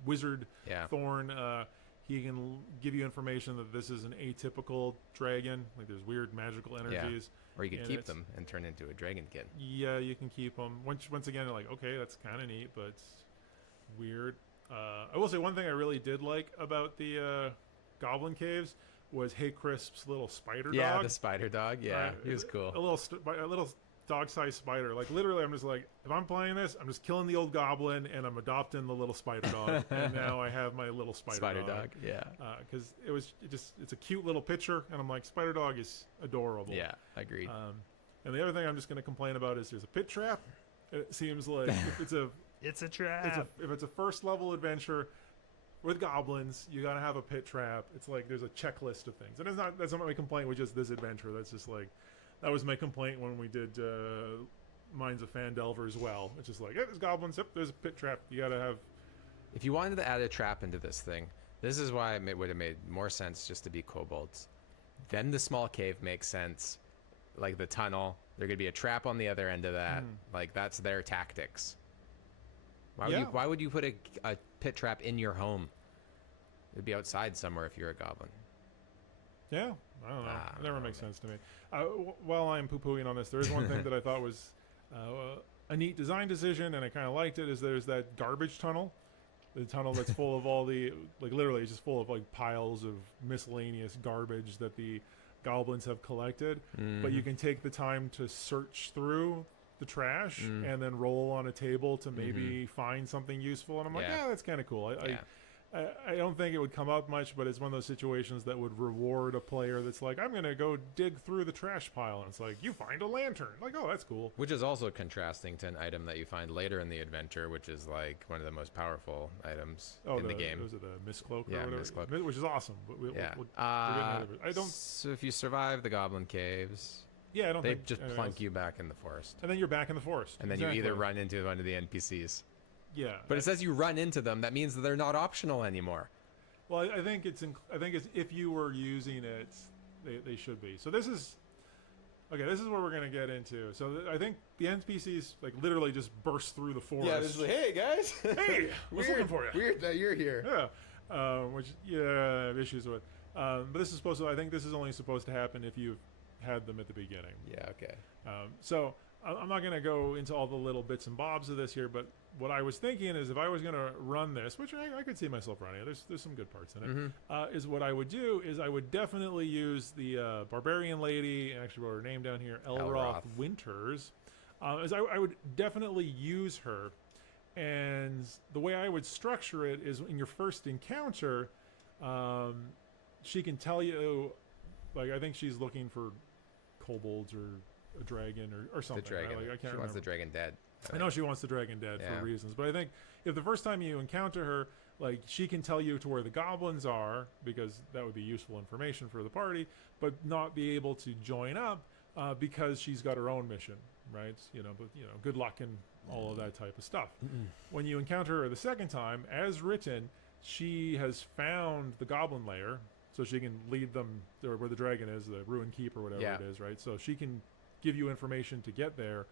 wizard Yeah. Thorn, he can give you information that this is an atypical dragon. Like there's weird magical energies. Or you could And keep it's- them and turn into a dragonkin. Yeah, you can keep them. Once again, you're like, okay, that's kind of neat, but it's weird. I will say one thing I really did like about the Goblin Caves was Hey Crisp's little spider Yeah, dog. the spider dog. Yeah, he was cool. A little dog-sized spider. Like literally, I'm just like, if I'm playing this, I'm just killing the old goblin and I'm adopting the little spider dog. And now I have my little spider dog. Yeah. Because it's a cute little picture, and I'm like, spider dog is adorable. Yeah, agreed. And the other thing I'm just going to complain about is there's a pit trap. It seems like if it's a It's a trap. if it's a first level adventure with goblins, you got to have a pit trap. It's like there's a checklist of things, and that's not my complaint with just this adventure. That's just like that was my complaint when we did Mines of Fandelver as well. It's just like, there's goblins. Yep, there's a pit trap. You got to have. If you wanted to add a trap into this thing, this is why it would have made more sense just to be kobolds. Then the small cave makes sense. Like the tunnel, there could be a trap on the other end of that. Like that's their tactics. Why would you put a pit trap in your home? It'd be outside somewhere if you're a goblin. Yeah, I don't know. It never makes sense to me. While I'm poo-pooing on this, there is one thing that I thought was a neat design decision, and I kind of liked it, is there's that garbage tunnel. The tunnel that's full of all the, like literally it's just full of like piles of miscellaneous garbage that the goblins have collected. But you can take the time to search through the trash and then roll on a table to maybe find something useful. And I'm like, yeah, that's kind of cool. I don't think it would come up much, but it's one of those situations that would reward a player that's like, I'm going to go dig through the trash pile. And it's like, you find a lantern. Like, oh, that's cool. Which is also contrasting to an item that you find later in the adventure, which is like one of the most powerful items in the game. Was it the Mistcloak or Yeah, whatever? Mistcloak. Which is awesome. But we'll get into it. I don't. So if you survive the goblin caves, Yeah, I don't they think just plunk you back in the forest. And then you're back in the forest. And then you either run into one of the NPCs. Yeah. But it says you run into them. That means that they're not optional anymore. Well, I think it's if you were using it, they should be. So this is okay. This is what we're gonna get into. So I think the NPCs like literally just burst through the forest. Yeah, this is like, hey guys, hey, what's looking for you? Weird that you're here. Yeah, which I have issues with. But this is supposed to. I think this is only supposed to happen if you've had them at the beginning. Yeah. Okay. So I'm not going to go into all the little bits and bobs of this here, but what I was thinking is if I was going to run this, which I could see myself running, there's some good parts in it, is what I would do is I would definitely use the barbarian lady, and actually wrote her name down here, Elroth Winters, is I would definitely use her, and the way I would structure it is in your first encounter, she can tell you, like I think she's looking for kobolds or a dragon or something. The dragon. Right? Like, I can't she wants remember. the dragon dead. I know she wants the dragon dead for reasons, but I think if the first time you encounter her, like she can tell you to where the goblins are because that would be useful information for the party, but not be able to join up because she's got her own mission, right? But good luck and all of that type of stuff. When you encounter her the second time, as written, she has found the goblin lair, so she can lead them to where the dragon is, the ruined keep or whatever it is, right? So she can give you information to get there,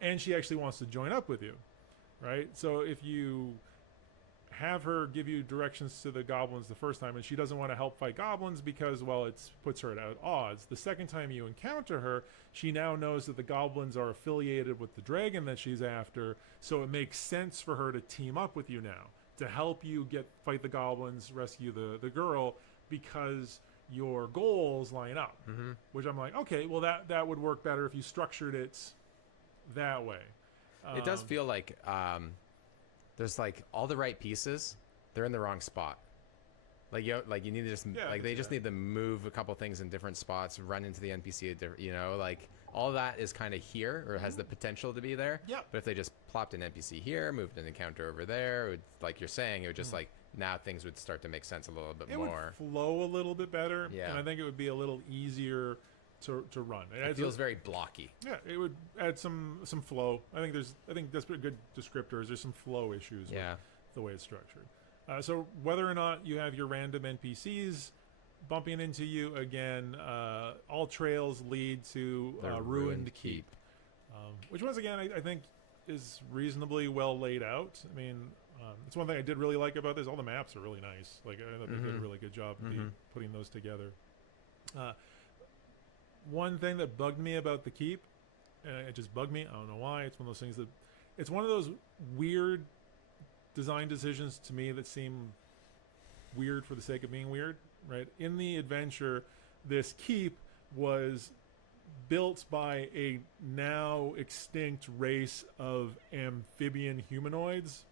and she actually wants to join up with you, right? So if you have her give you directions to the goblins the first time and she doesn't want to help fight goblins because, well, it puts her at odds, the second time you encounter her, she now knows that the goblins are affiliated with the dragon that she's after, so it makes sense for her to team up with you now to help you fight the goblins, rescue the girl, because your goals line up, which I'm like, okay, well that would work better if you structured it that way. It does feel like there's like all the right pieces. They're in the wrong spot. Like you need to just they just need to move a couple things in different spots, run into the NPC at different, like all that is kind of here or has the potential to be there. Yeah. But if they just plopped an NPC here, moved an encounter over there, it would, like you're saying, it would just like now things would start to make sense a little bit more. It would flow a little bit better. Yeah. And I think it would be a little easier to run. It feels very blocky. Yeah, it would add some flow. I think that's a good descriptors. There's some flow issues with the way it's structured. So whether or not you have your random NPCs bumping into you again, all trails lead to Ruined Keep, which once again I think is reasonably well laid out. I mean, it's one thing I did really like about this. All the maps are really nice. Like I thought they did a really good job putting those together. One thing that bugged me about the keep, it just bugged me. I don't know why. It's one of those things that it's one of those weird design decisions to me that seem weird for the sake of being weird, right? In the adventure, this keep was built by a now extinct race of amphibian humanoids.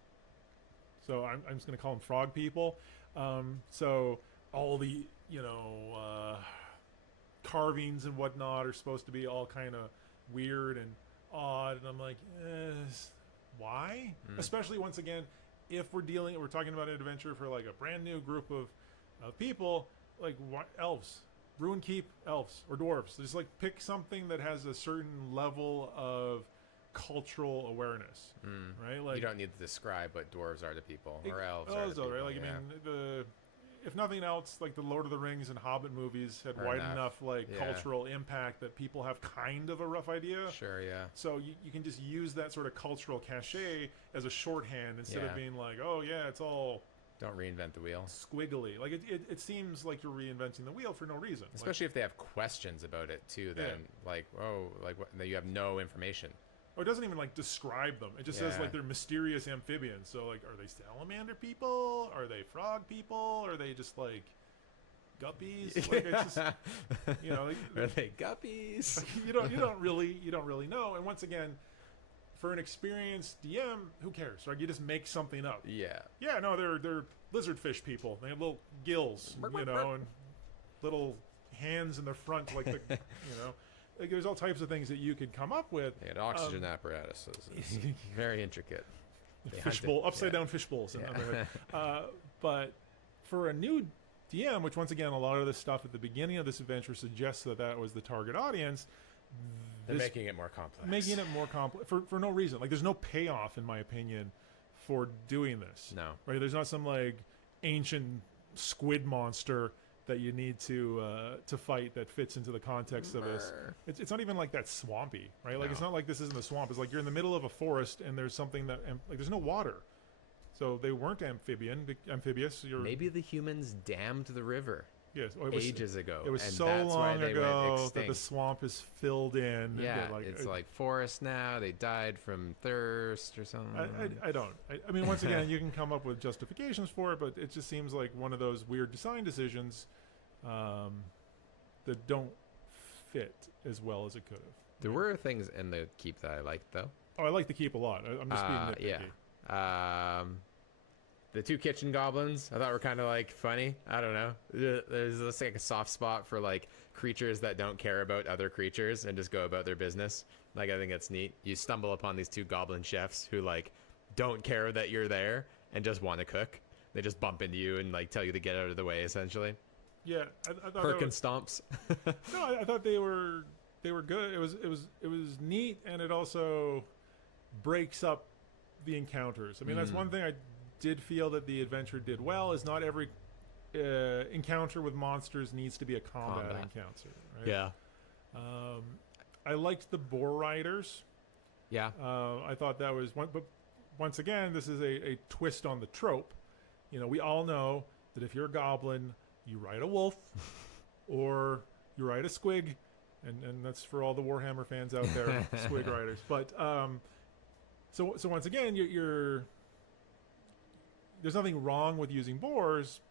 So I'm just going to call them frog people. So all the, carvings and whatnot are supposed to be all kind of weird and odd. And I'm like, why? Especially once again, if we're talking about an adventure for like a brand new group of people, like elves, Ruin Keep elves or dwarves. Just like pick something that has a certain level of cultural awareness, right? Like you don't need to describe what dwarves are to people or elves are to also, people. Right? Like I mean, if nothing else, like the Lord of the Rings and Hobbit movies had wide enough cultural impact that people have kind of a rough idea. Sure, yeah. So you can just use that sort of cultural cachet as a shorthand instead of being like, oh yeah, it's all. Don't reinvent the wheel. Squiggly. Like it seems like you're reinventing the wheel for no reason. Especially if they have questions about it too. Then like you have no information. Or it doesn't even like describe them. It just says like they're mysterious amphibians. So like, are they salamander people? Are they frog people? Are they just like guppies? Like it's just, are they guppies? you don't really know. And once again, for an experienced DM, who cares? Right? You just make something up. Yeah. Yeah. No, they're lizardfish people. They have little gills, and little hands in the front, like the Like there's all types of things that you could come up with. Yeah, oxygen apparatus is very intricate. Fishbowl, upside down fish bowls. But for a new DM, which once again, a lot of the stuff at the beginning of this adventure suggests that was the target audience. They're making it more complex. Making it more complex for no reason. Like there's no payoff, in my opinion, for doing this. No. Right? There's not some like ancient squid monster that you need to fight that fits into the context of this. It's not even like that swampy, right? Like it's not like this isn't a swamp. It's like you're in the middle of a forest and there's something that like there's no water, so they weren't amphibious. Maybe the humans dammed the river. Yes, ages ago. It was so long ago that the swamp is filled in. Yeah, it's like forest now. They died from thirst or something. I mean, once again, you can come up with justifications for it, but it just seems like one of those weird design decisions that don't fit as well as it could have. There were things in the keep that I liked, though. Oh, I like the keep a lot. I'm just being nitpicky. Yeah. The two kitchen goblins I thought were kind of like funny. I don't know. There's like a soft spot for like creatures that don't care about other creatures and just go about their business. Like I think that's neat. You stumble upon these two goblin chefs who like don't care that you're there and just want to cook. They just bump into you and like tell you to get out of the way, essentially. Yeah, I thought Perkin stomps. No, I thought they were good. It was neat, and it also breaks up the encounters. I mean, that's one thing I did feel that the adventure did well. Is not every encounter with monsters needs to be a combat encounter. Right? Yeah. I liked the boar riders. Yeah. I thought that was one, but once again, this is a twist on the trope. We all know that if you're a goblin, you ride a wolf or you ride a squig, and that's for all the Warhammer fans out there, squig riders. But so once again, you're there's nothing wrong with using boars,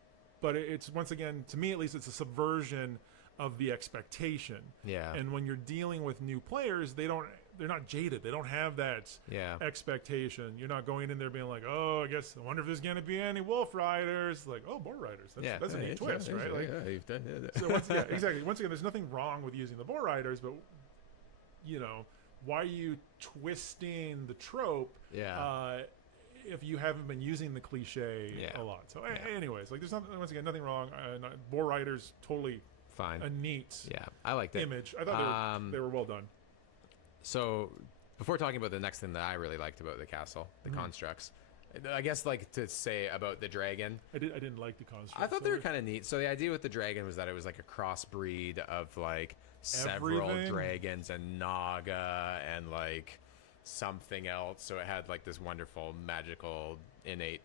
but it's once again, to me at least, it's a subversion of the expectation. Yeah. And when you're dealing with new players, they're not jaded. They don't have that expectation. You're not going in there being like, oh, I wonder if there's going to be any wolf riders. Like, oh, boar riders. That's a neat twist, right? So exactly. Once again, there's nothing wrong with using the boar riders, but why are you twisting the trope? If you haven't been using the cliche a lot. So anyways, like there's nothing wrong. Boar riders, totally fine. A neat I liked it. image. I thought they were well done. So before talking about the next thing that I really liked about the castle, the constructs, I guess like to say about the dragon. I didn't like the constructs. I thought they were kind of neat. So the idea with the dragon was that it was like a crossbreed of like several dragons and Naga and like something else. So it had like this wonderful magical innate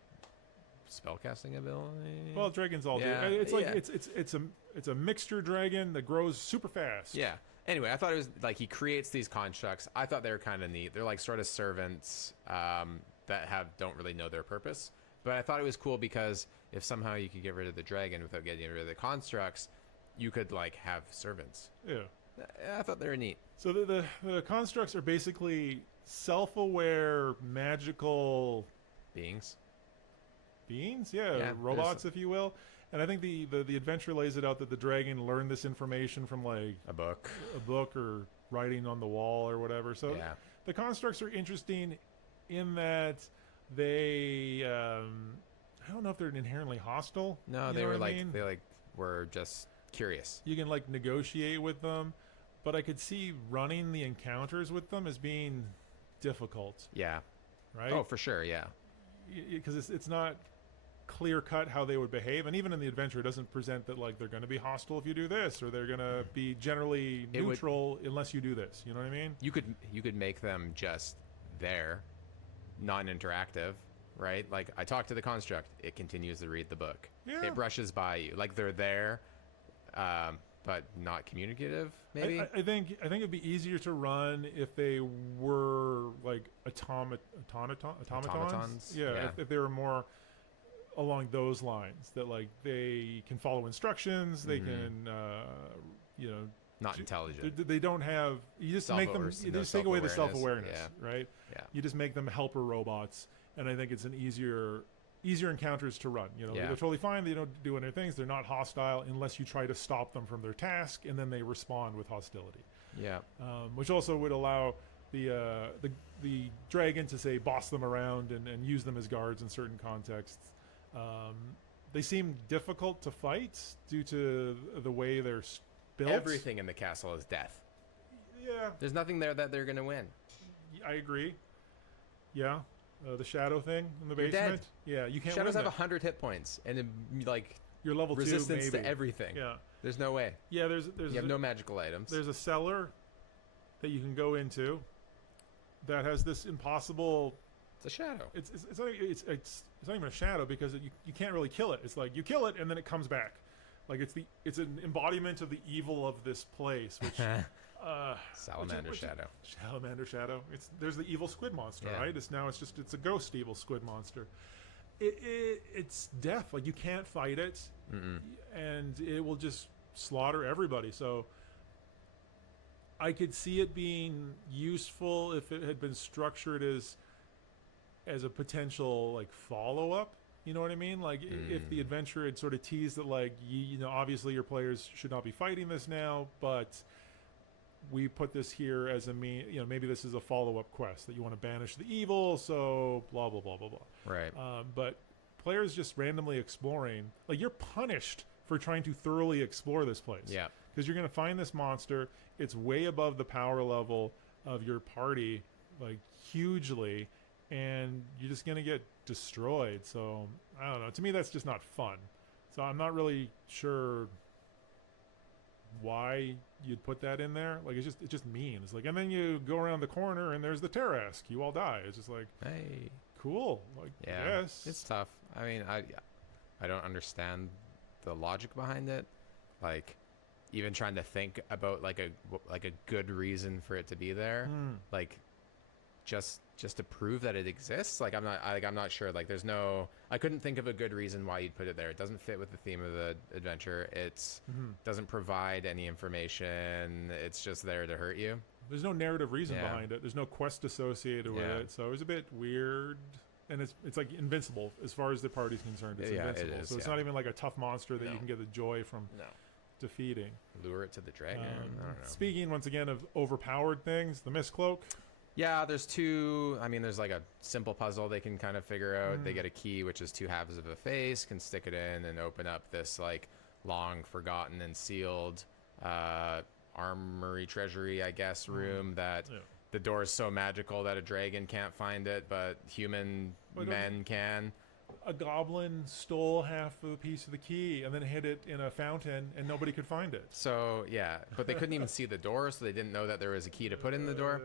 spellcasting ability. Well, dragons all do. It's like it's a mixture dragon that grows super fast. Yeah. Anyway, I thought it was like he creates these constructs. I thought they were kind of neat. They're like sort of servants that don't really know their purpose. But I thought it was cool because if somehow you could get rid of the dragon without getting rid of the constructs, you could like have servants. Yeah. I thought they were neat. So the constructs are basically self-aware magical beings. Robots, if you will. And I think the adventure lays it out that the dragon learned this information from like a book or writing on the wall or whatever. So the constructs are interesting in that they I don't know if they're inherently hostile. No, they were like they like were just curious. You can like negotiate with them, but I could see running the encounters with them as being difficult. Yeah. Right? Oh, for sure, yeah. Because it's not clear cut how they would behave, and even in the adventure it doesn't present that like they're going to be hostile if you do this, or they're going to be generally neutral unless you do this. You know what I mean? You could make them just there, non-interactive, right? Like I talk to the construct, it continues to read the book. Yeah. It brushes by you, like they're there, but not communicative. Maybe I think it'd be easier to run if they were like automatons. Yeah. If they were more along those lines, that like they can follow instructions, they can not intelligent. They don't have, you just make them, you just take away the self-awareness, right? Yeah. You just make them helper robots, and I think it's an easier encounters to run. They're totally fine, they don't do any things, they're not hostile unless you try to stop them from their task, and then they respond with hostility. Which also would allow the dragon to say boss them around and use them as guards in certain contexts. They seem difficult to fight due to the way they're built. Everything in the castle is death. Yeah. There's nothing there that they're going to win. I agree. Yeah. The shadow thing in the basement. Yeah, you can't. Shadows have 100 hit points and then, like your level resistance 2 maybe. To everything. Yeah. There's no way. Yeah, you have no magical items. There's a cellar that you can go into that has this impossible. It's a shadow. It's not even a shadow because you can't really kill it. It's like you kill it and then it comes back. Like it's an embodiment of the evil of this place, which Salamander Shadow. Salamander Shadow. There's the evil squid monster, right? It's a ghost evil squid monster. It's death. Like you can't fight it, and it will just slaughter everybody. So I could see it being useful if it had been structured as a potential like follow-up. You know what I mean? Like if the adventure had sort of teased that like obviously your players should not be fighting this now, but we put this here as maybe this is a follow-up quest that you want to banish the evil, so blah blah blah blah blah. Right. But players just randomly exploring, like you're punished for trying to thoroughly explore this place. Yeah. Because you're going to find this monster. It's way above the power level of your party, like hugely, and you're just going to get destroyed. So I don't know. To me, that's just not fun. So I'm not really sure why you'd put that in there. Like it's just mean. It's like, and then you go around the corner and there's the Terrask. You all die. It's just like, hey, cool. Like, yeah, yes, it's tough. I mean, I don't understand the logic behind it. Like, even trying to think about like a good reason for it to be there. Like, just to prove that it exists. Like I'm not sure. Like I couldn't think of a good reason why you'd put it there. It doesn't fit with the theme of the adventure. It's doesn't provide any information. It's just there to hurt you. There's no narrative reason behind it. There's no quest associated with it. So it was a bit weird. And it's like invincible as far as the party's concerned. It's invincible. It is, so it's not even like a tough monster that you can get the joy from defeating. Lure it to the dragon. I don't know. Speaking once again of overpowered things, the Mist Cloak. Yeah, there's two. I mean, there's like a simple puzzle they can kind of figure out. They get a key, which is 2 halves of a face, can stick it in and open up this like long forgotten and sealed armory treasury, I guess, room that the door is so magical that a dragon can't find it, but human men can. A goblin stole half of a piece of the key and then hid it in a fountain, and nobody could find it. So yeah, but they couldn't even see the door, so they didn't know that there was a key to put in the door.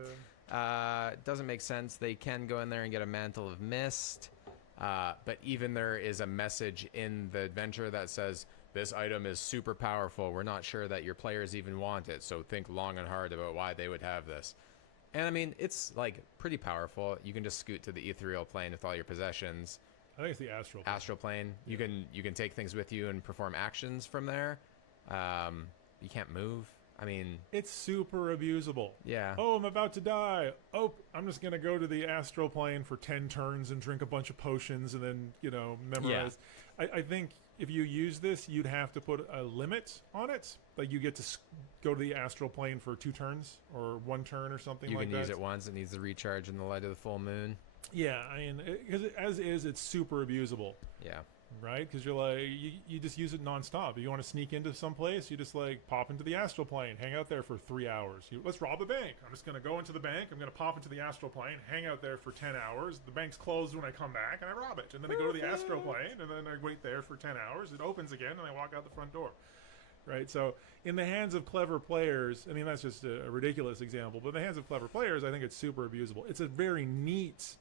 Doesn't make sense. They can go in there and get a mantle of mist, but even there is a message in the adventure that says this item is super powerful. We're not sure that your players even want it, so think long and hard about why they would have this. And I mean, it's like pretty powerful. You can just scoot to the ethereal plane with all your possessions. I think it's the astral plane. Astral plane. You can take things with you and perform actions from there. You can't move. I mean, it's super abusable. Yeah. Oh, I'm about to die. Oh, I'm just gonna go to the astral plane for 10 turns and drink a bunch of potions and then memorize. Yeah. I think if you use this, you'd have to put a limit on it. Like you get to go to the astral plane for 2 turns or 1 turn or something like that. You can use it once. It needs to recharge in the light of the full moon. Yeah, I mean, because it's super abusable. Yeah. Right? Because you're like, you just use it nonstop. If you want to sneak into some place, you just like pop into the astral plane, hang out there for 3 hours. Let's rob a bank. I'm just going to go into the bank. I'm going to pop into the astral plane, hang out there for 10 hours. The bank's closed when I come back, and I rob it. And then I go to the astral plane, and then I wait there for 10 hours. It opens again, and I walk out the front door. Right? So in the hands of clever players, I mean, that's just a ridiculous example, but in the hands of clever players, I think it's super abusable. It's a very neat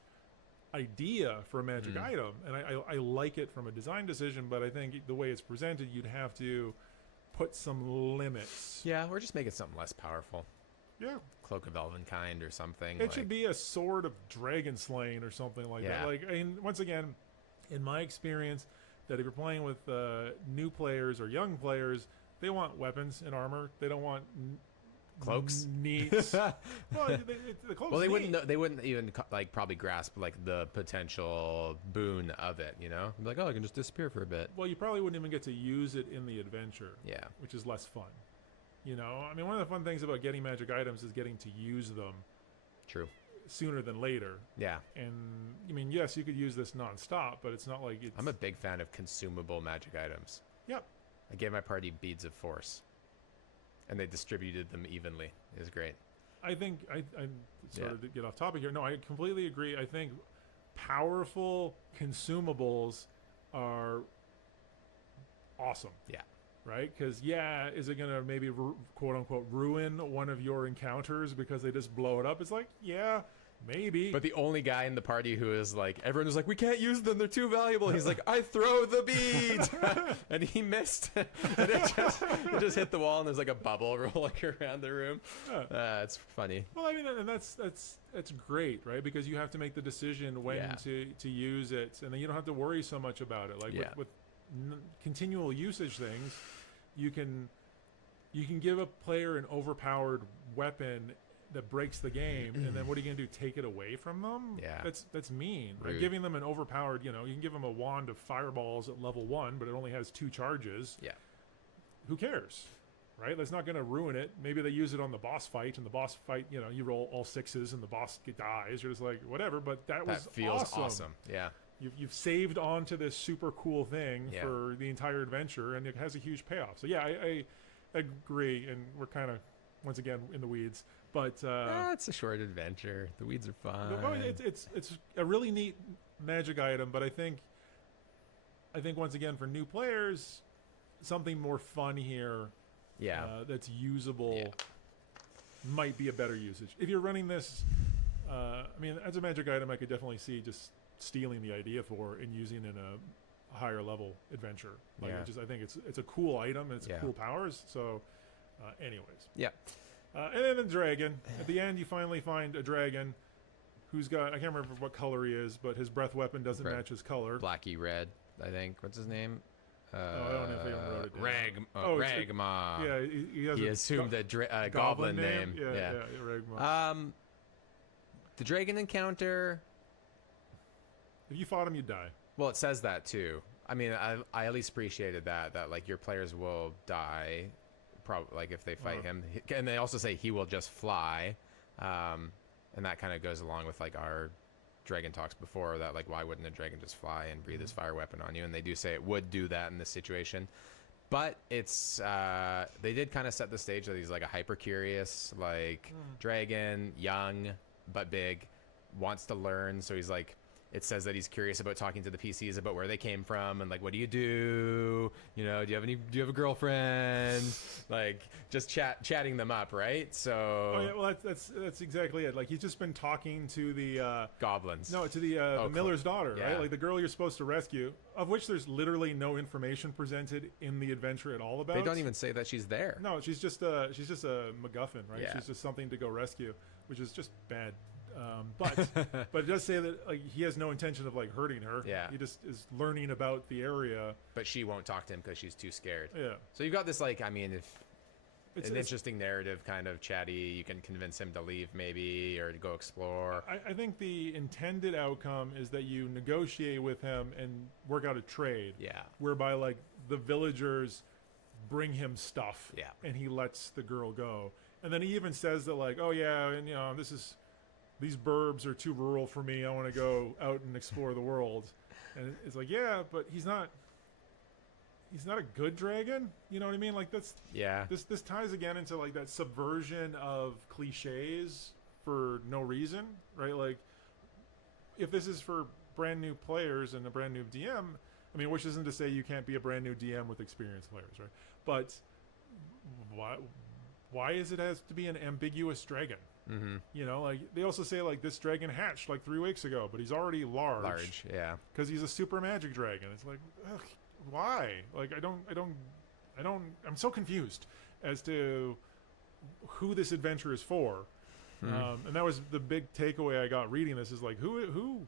idea for a magic item, and I like it from a design decision, but I think the way it's presented, you'd have to put some limits. Yeah, or just make it something less powerful. Yeah. Cloak of Elvenkind or something. It should be a sword of dragon slaying or something like that. Like, I mean, once again, in my experience, that if you're playing with new players or young players, they want weapons and armor. They don't want cloaks. Neat. Well, the cloaks. Well, they wouldn't even like probably grasp like the potential boon of it. You know, like, oh, I can just disappear for a bit. Well, you probably wouldn't even get to use it in the adventure. Yeah, which is less fun. You know, I mean, one of the fun things about getting magic items is getting to use them. True. Sooner than later. Yeah. And I mean, yes, you could use this nonstop, but it's not like it's. I'm a big fan of consumable magic items. Yep. I gave my party beads of force, and they distributed them evenly. It was great. I think I sort of get off topic here. No, I completely agree. I think powerful consumables are awesome. Yeah. Right? Because, is it going to maybe, quote unquote, ruin one of your encounters because they just blow it up? It's like, yeah, maybe. But the only guy in the party who is like, everyone was like, we can't use them, they're too valuable. He's like, I throw the bead. And he missed. And it just hit the wall, and there's like a bubble rolling around the room. It's funny. Well, I mean, and that's great, right? Because you have to make the decision when to use it, and then you don't have to worry so much about it. Like with continual usage things, you can give a player an overpowered weapon that breaks the game, and then what are you gonna do? Take it away from them? Yeah, that's mean. Like giving them an overpowered, you can give them a wand of fireballs at level 1, but it only has 2 charges. Yeah, who cares, right? That's not gonna ruin it. Maybe they use it on the boss fight, and the boss fight, you roll all 6s, and the boss dies. You're just like, whatever. But that feels awesome. Yeah. You've saved on to this super cool thing for the entire adventure, and it has a huge payoff. So yeah, I agree, and we're kind of once again in the weeds, but it's a short adventure. The weeds are fun. It's a really neat magic item, but I think once again for new players, something more fun here, that's usable might be a better usage. If you're running this, I mean, as a magic item, I could definitely see just stealing the idea for and using in a higher level adventure. Like I think it's a cool item, and it's cool powers. So anyways. Yeah. And then the dragon. At the end, you finally find a dragon who's got, I can't remember what color he is, but his breath weapon doesn't match his color. Blacky Red, I think. What's his name? I don't know if I even wrote it down. Ragma. Yeah, he assumed a goblin name. Yeah, Ragma. The dragon encounter. If you fought him, you'd die. Well, it says that too. I mean, I at least appreciated that like your players will die, probably like if they fight him, and they also say he will just fly, and that kind of goes along with like our dragon talks before that, like why wouldn't a dragon just fly and breathe his fire weapon on you? And they do say it would do that in this situation, but it's they did kind of set the stage that he's like a hyper curious like dragon, young but big, wants to learn. So he's like, it says that he's curious about talking to the PCs about where they came from and like, what do? You know, do you have a girlfriend? Like just chatting them up, right? So oh yeah, well that's exactly it. Like he's just been talking to the goblins. No, to the miller's daughter, right? Like the girl you're supposed to rescue, of which there's literally no information presented in the adventure at all about. They don't even say that she's there. No, she's just a MacGuffin, right? Yeah. She's just something to go rescue, which is just bad. But it does say that like he has no intention of like hurting her. Yeah, he just is learning about the area. But she won't talk to him because she's too scared. Yeah. So you've got this like, I mean, if it's an interesting narrative, kind of chatty, you can convince him to leave maybe or to go explore. I think the intended outcome is that you negotiate with him and work out a trade. Yeah. Whereby like the villagers bring him stuff. Yeah. And he lets the girl go. And then he even says that like, oh yeah, and you know these burbs are too rural for me. I want to go out and explore the world. And it's like, yeah, but he's not a good dragon. You know what I mean? Like this ties again into like that subversion of cliches for no reason, right? Like if this is for brand new players and a brand new DM, I mean, which isn't to say you can't be a brand new DM with experienced players, right? But why is it has to be an ambiguous dragon? Mm-hmm. You know, like they also say like this dragon hatched like 3 weeks ago, but he's already large. Yeah. Because he's a super magic dragon. It's like, ugh, why? Like I'm so confused as to who this adventure is for. And that was the big takeaway I got reading this is like who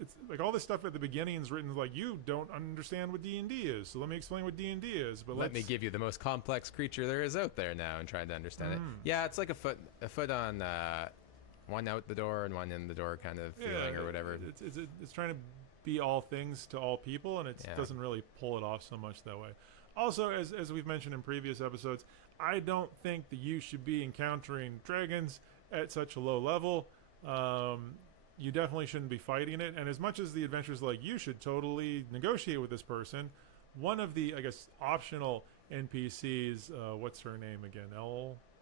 it's like all this stuff at the beginning is written like you don't understand what D&D is, so let me explain what D&D is. But let me give you the most complex creature there is out there now and try to understand it. Yeah, it's like a foot on one out the door and one in the door kind of feeling or whatever. It's trying to be all things to all people, and it doesn't really pull it off so much that way. Also, as we've mentioned in previous episodes, I don't think that you should be encountering dragons at such a low level. You definitely shouldn't be fighting it. And as much as the adventure's like, you should totally negotiate with this person, one of the, I guess, optional NPCs, what's her name again?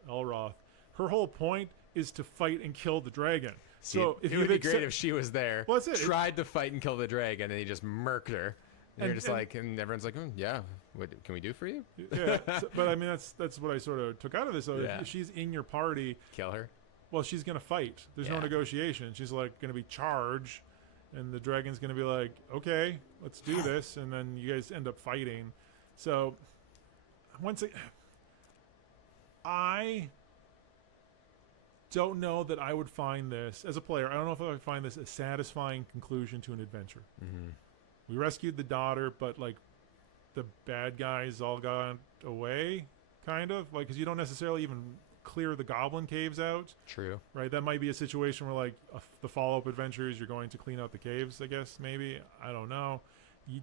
Elroth. Her whole point is to fight and kill the dragon. So it would be great if she was there, well, that's it. Tried to fight and kill the dragon, and he just murked her. And you're just like, and everyone's like, yeah, what can we do for you? Yeah, but I mean, that's what I sort of took out of this. So if she's in your party, kill her. Well, she's going to fight. There's no negotiation. She's like going to be charge, and the dragon's going to be like, okay, let's do this. And then you guys end up fighting. So I don't know that I would find this, as a player, I don't know if I would find this a satisfying conclusion to an adventure. Mm-hmm. We rescued the daughter, but like the bad guys all got away, kind of. Like, because you don't necessarily even clear the goblin caves out. True. Right? That might be a situation where like the follow-up adventures, you're going to clean out the caves, I guess, maybe. I don't know. You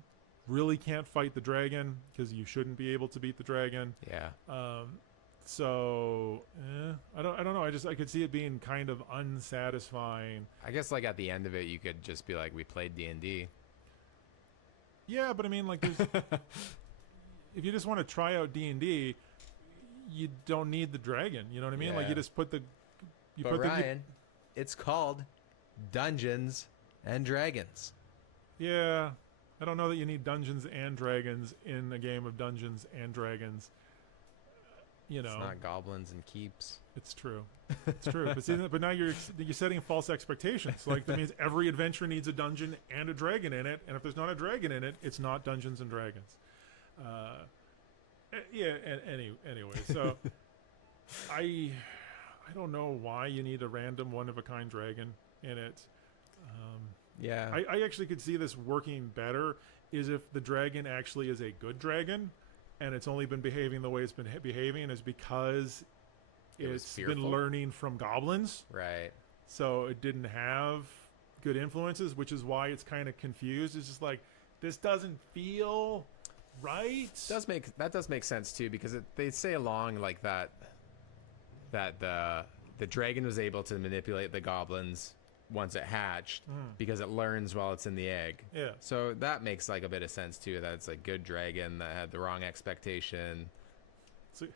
really can't fight the dragon because you shouldn't be able to beat the dragon. Yeah. So I don't know. I could see it being kind of unsatisfying. I guess like at the end of it, you could just be like, we played D&D. Yeah, but I mean, like, there's if you just want to try out D&D, you don't need the dragon. You know what I mean? Yeah. Like, you just put the. Ryan, it's called Dungeons and Dragons. Yeah, I don't know that you need Dungeons and Dragons in a game of Dungeons and Dragons. You know, it's not goblins and keeps. It's true. It's true. But now you're setting false expectations. Like, that means every adventure needs a dungeon and a dragon in it, and if there's not a dragon in it, it's not Dungeons and Dragons. Yeah. Anyway, so I I don't know why you need a random one-of-a-kind dragon in it. Yeah. I actually could see this working better is if the dragon actually is a good dragon, and it's only been behaving the way it's been behaving is because it's been learning from goblins. Right. So it didn't have good influences, which is why it's kind of confused. It's just like, this doesn't feel right. That does make sense too, because they say along like that the dragon was able to manipulate the goblins once it hatched because it learns while it's in the egg. Yeah. So that makes like a bit of sense too. That it's a good dragon that had the wrong expectation. It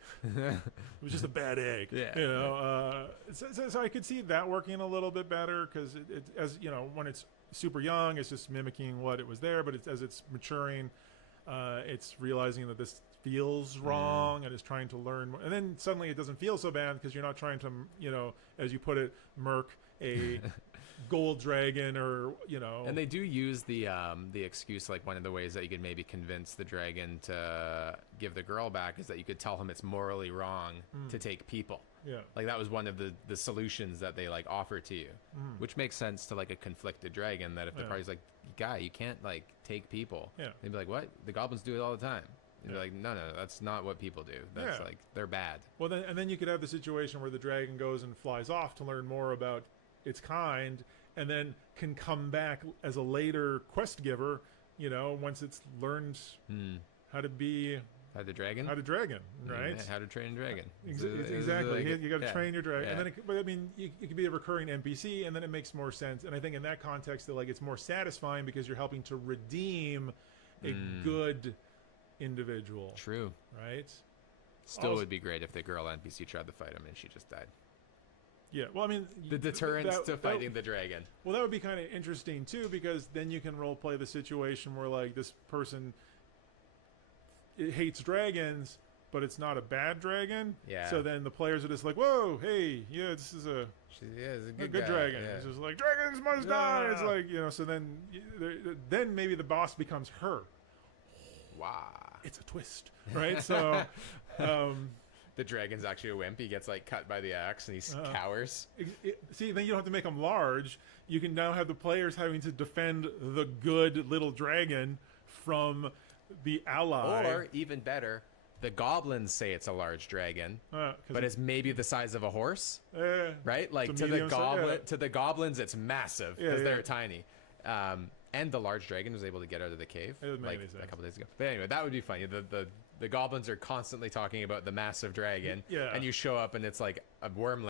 was just a bad egg. Yeah. You know. So I could see that working a little bit better because it as you know when it's super young, it's just mimicking what it was there. But as it's maturing, it's realizing that this feels wrong and is trying to learn more. And then suddenly it doesn't feel so bad because you're not trying to, you know, as you put it, murk a gold dragon or, you know. And they do use the excuse, like one of the ways that you could maybe convince the dragon to give the girl back is that you could tell him it's morally wrong to take people. Yeah. Like that was one of the solutions that they like offer to you, which makes sense to like a conflicted dragon, that if the party's like, guy, you can't like take people. Yeah. They'd be like, what? The goblins do it all the time. And they're like, no, that's not what people do. That's like, they're bad. Well, then you could have the situation where the dragon goes and flies off to learn more about its kind, and then can come back as a later quest giver, you know, once it's learned how to be... How to dragon, right? How to train a dragon. Exactly. You got to train your dragon. Yeah. And then but I mean, it could be a recurring NPC, and then it makes more sense. And I think in that context, that like it's more satisfying because you're helping to redeem a good individual. True. Right? Still would be great if the girl NPC tried to fight him and she just died. Yeah, well, I mean... The deterrence to fighting the dragon. Well, that would be kind of interesting, too, because then you can roleplay the situation where, like, this person hates dragons, but it's not a bad dragon. Yeah. So then the players are just like, whoa, hey, yeah, this is a good dragon. Yeah. It's just like, dragons must die! It's like, you know, so then maybe the boss becomes her. Wow. It's a twist, right? So... the dragon's actually a wimp. He gets like cut by the axe and he cowers. See, then you don't have to make them large. You can now have the players having to defend the good little dragon from the ally. Or even better, the goblins say it's a large dragon, but it's maybe the size of a horse, right? Like to the goblins, it's massive because they're tiny. And the large dragon was able to get out of the cave like a couple days ago. But anyway, that would be funny. The goblins are constantly talking about the massive dragon, and you show up and it's like a worm